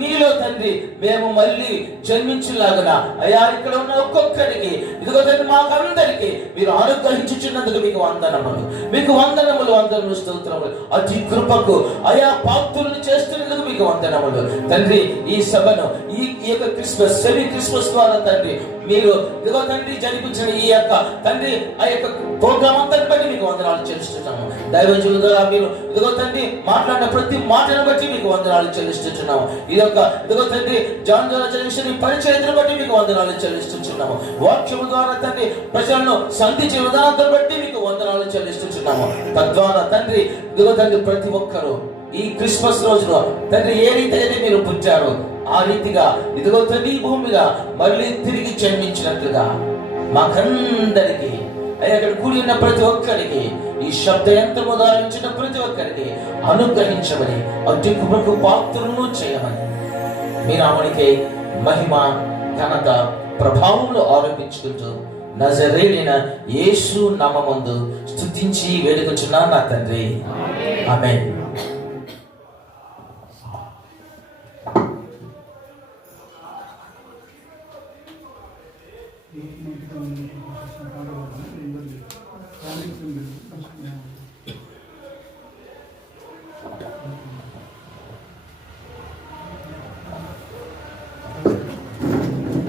నీలో తండ్రి మేము మళ్ళీ జన్మించలాగన అయ్యా ఇక్కడ ఉన్న ఒక్కొక్కరికి ఇదిగో తండ్రి మాకందరికి మీరు అనుగ్రహించుచున్నందుకు మీకు వందనములు, మీకు వందనములు వందనములు స్తోత్రములు. అతి కృపకు అయ్యా పాత్రులను చేస్తున్నందుకు మీకు వందనములు తండ్రి. ఈ సభను ఈ యొక్క క్రిస్మస్ సెమీ క్రిస్మస్ ద్వారా తండ్రి మీరు ఇదిగో తండ్రి జరిపించిన ఈ యొక్క తండ్రి ఆ యొక్క ప్రోగ్రామ్ అంతటి బట్టి మీకు వందనాలు చెల్లిస్తున్నాము. దైవజనుల ద్వారా మీరు ఇదిగో తండ్రి మాట్లాడిన ప్రతి మాటను బట్టి మీకు వందనాలు చెల్లిస్తున్నాము. ఈ యొక్క ఇదిగో తండ్రి జాన్ ద్వారా జరిగిన పరిచయను బట్టి మీకు వందనాలు చెల్లిస్తున్నాము. వాక్యము ద్వారా తండ్రి ప్రజలను సంధించే విధానాన్ని బట్టి మీకు వందనాలు చెల్లిస్తున్నాము. తద్వారా తండ్రి ఇదిగో తండ్రి ప్రతి ఒక్కరూ ఈ క్రిస్మస్ రోజున తండ్రి ఏ రీతి అయితే మీరు పుట్టారో ఆ రీతిగా ఇదిగో తండ్రి భూమి మీద మళ్ళీ తిరిగి జన్మించినట్లుగా మాకందరికి అక్కడ కూడి ఉన్న ప్రతి ఒక్కరికి, ఈ శబ్ద యంత్రము ధారించిన ప్రతి ఒక్కరికి అనుగ్రహించమని, అతి కృపకు పాత్రను చేయమని మీ నామమునికే మహిమ ఘనత ప్రభావంలో ఆరోపించుకుంటూ నజరేయుడైన యేసు నామమందు స్తుతించి వేడుకొంచున్నాను నా తండ్రి, ఆమేన్.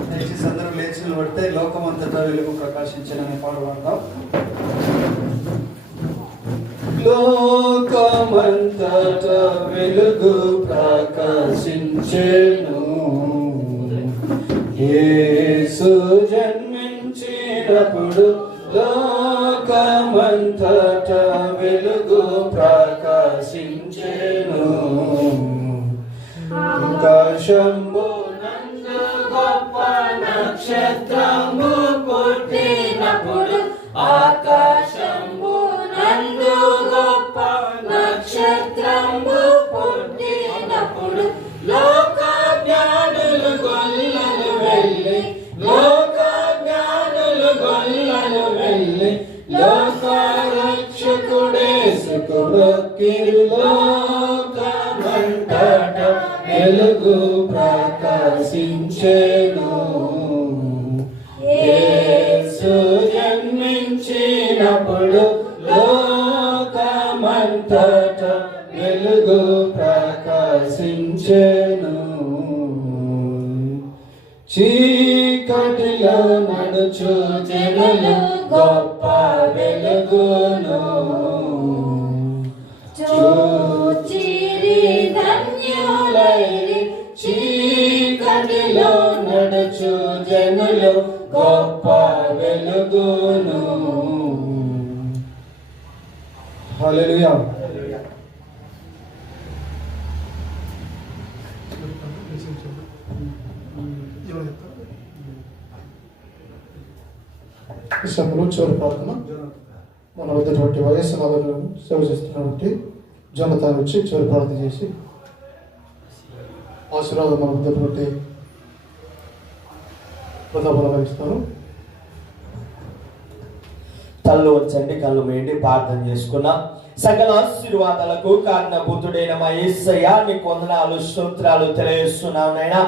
దయచేసి అందరూ లేచి లేచి నిలబడితే లోకమంతటా వెలుగు ప్రకాశించననే పాట పాడదాం. లోకమంతటా వెలుగు ప్రకాశించెను, యేసు జన్మించినప్పుడు లోకమంతటా వెలుగు ప్రకాశించెను. ఆకాశంబు నందు గొప్ప నక్షత్రము పుట్టినప్పుడు, ఆకాశంబు నందు గొప్ప నక్షత్రము పుట్టినప్పుడు, లోక జ్ఞానులు గొల్లను వెళ్ళి, లోక జ్ఞానులు గొల్లను వెళ్ళి, లోక రక్షకుడేసుకు మొక్కిరి. లోకమంతట వెలుగు ప్రకాశించెను, యేసు జన్మించినప్పుడు లోకమంతట వెలుగు ప్రకాశించెను. చీకటిలో నడుచు జనులు గొప్ప వెలుగును చూచిరి, ధన్యులైరి. చీకటిలో నడుచు జనులు గొప్ప వెలుగును. హల్లెలూయా. సమయంలో చివరి ప్రార్థన. మన వద్దటువంటి వయస్సు నగరంలో సేవ చేస్తున్నటువంటి జనతాన్ని వచ్చి చివరి ప్రార్థన చేసి ఆశీర్వాదం మన వద్దటువంటి ప్రతాపన వహిస్తారు. కళ్ళు వచ్చండి, కళ్ళు వేయండి, ప్రార్థన చేసుకున్నాం. సకల ఆశీర్వాదాలకు కారణభూతుడైన మా యేసయ్య నీకు వందనాలు, స్తోత్రాలు తెలియజేస్తున్నాం నైనా.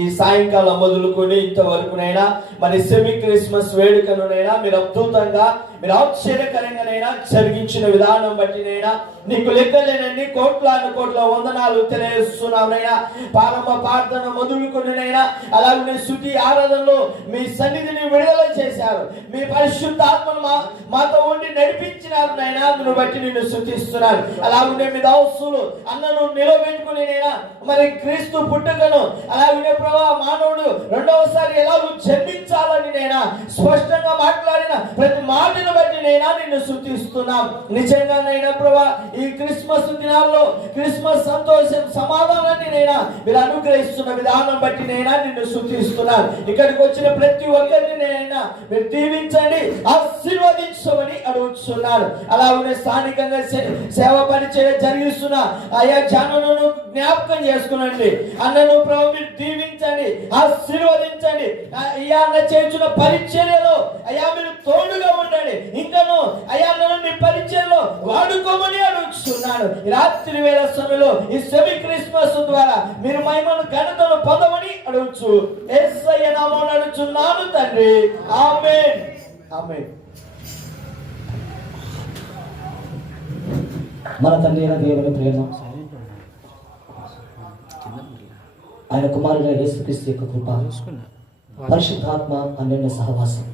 ఈ సాయంకాలం మొదలుకొని ఇంతవరకునైనా మరి సెమీ క్రిస్మస్ వేడుకనునైనా మీరు అద్భుతంగా, మీరు ఆశ్చర్యకరంగానైనా జరిగించిన విధానం బట్టినైనా నీకు లెక్కలేనన్ని కోట్లాను కోట్ల వందనాలు తెలియజేస్తున్నానైనా. ప్రారంభ ప్రార్థన మొదలుకొనినైనా అలాగే స్తుతి ఆరాధనలో మీ సన్నిధిని విడుదల చేశారు, మీ పరిశుద్ధాత్మను మాతో ఉండి నడిపించినారు నైనా. అందును బట్టి నిన్ను స్తుతిస్తున్నాను. అలాగే మీ దాసులు అన్నను నిలబెట్టుకునినైనా మరి క్రీస్తు పుట్టుకను అలాగే ప్రభా మానవుడు రెండవసారి ఎలా జన్మించాలని నైనా స్పష్టంగా మాట్లాడిన ప్రతి మాటను బట్టి నైనా నిన్ను స్తుతిస్తున్నాం. నిజంగానైనా ప్రభా ఈ క్రిస్మస్ దినాల్లో క్రిస్మస్ సంతోషం సమాధానాన్ని నైనా మీరు అనుగ్రహిస్తున్న విధానం బట్టి నైనా నిన్ను స్తుతిస్తున్నాను. ఇక్కడికి వచ్చిన ప్రతి ఒక్కరిని నైనా మీరు దీవించండి, ఆశీర్వదించమని అడుగుతున్నాను. అలాగే స్థానికంగా సేవ పరిచయం జరిగిస్తున్న ఆయా జనులను జ్ఞాపకం చేసుకునండి. అన్నను ప్రభు మీరు దీవించండి, ఆశీర్వదించండి. అయ్యా అన్న చేస్తున్న పరిచర్యలో అయ్యా మీరు తోడుగా ఉండండి. ఇంకను అయ్యా నన్ను నీ పరిచర్యలో వాడుకోమని అడుగుతున్నాను. రాత్రి వేళ సమయంలో ఈ సెమీ క్రిస్మస్ ద్వారా మీరు మహిమను ఘనతను పొందమని అడుగుచు యేసయ్య నామమున అడుగుచున్నాను తండ్రి, ఆమేన్, ఆమేన్. మన తండ్రి అయిన దేవుని ప్రేమ, ఆయన కుమారుడైన యేసుక్రీస్తు యొక్క కృప, పరిశుద్ధాత్మ అన్యోన్య సహవాసం,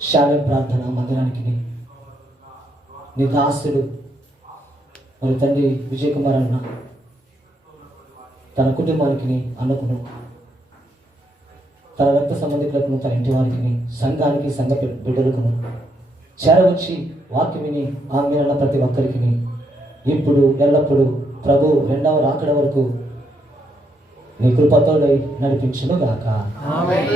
శాలే ప్రార్థన మందిరానికి నీ దాసుడు మరి తండ్రి విజయ్ కుమార్ అన్న తన కుటుంబానికి అన్నకును, తన రక్త సంబంధికులకు, తన ఇంటి వారికి, సంఘానికి, సంఘ బిడ్డలకును చేరవచ్చి వాక్యం విని ఆమె ప్రతి ఒక్కరికి ఇప్పుడు ఎల్లప్పుడూ ప్రభు రెండవ రాకడ వరకు నీ కృపతోడై నడిపించును గాక. ఆమేన్.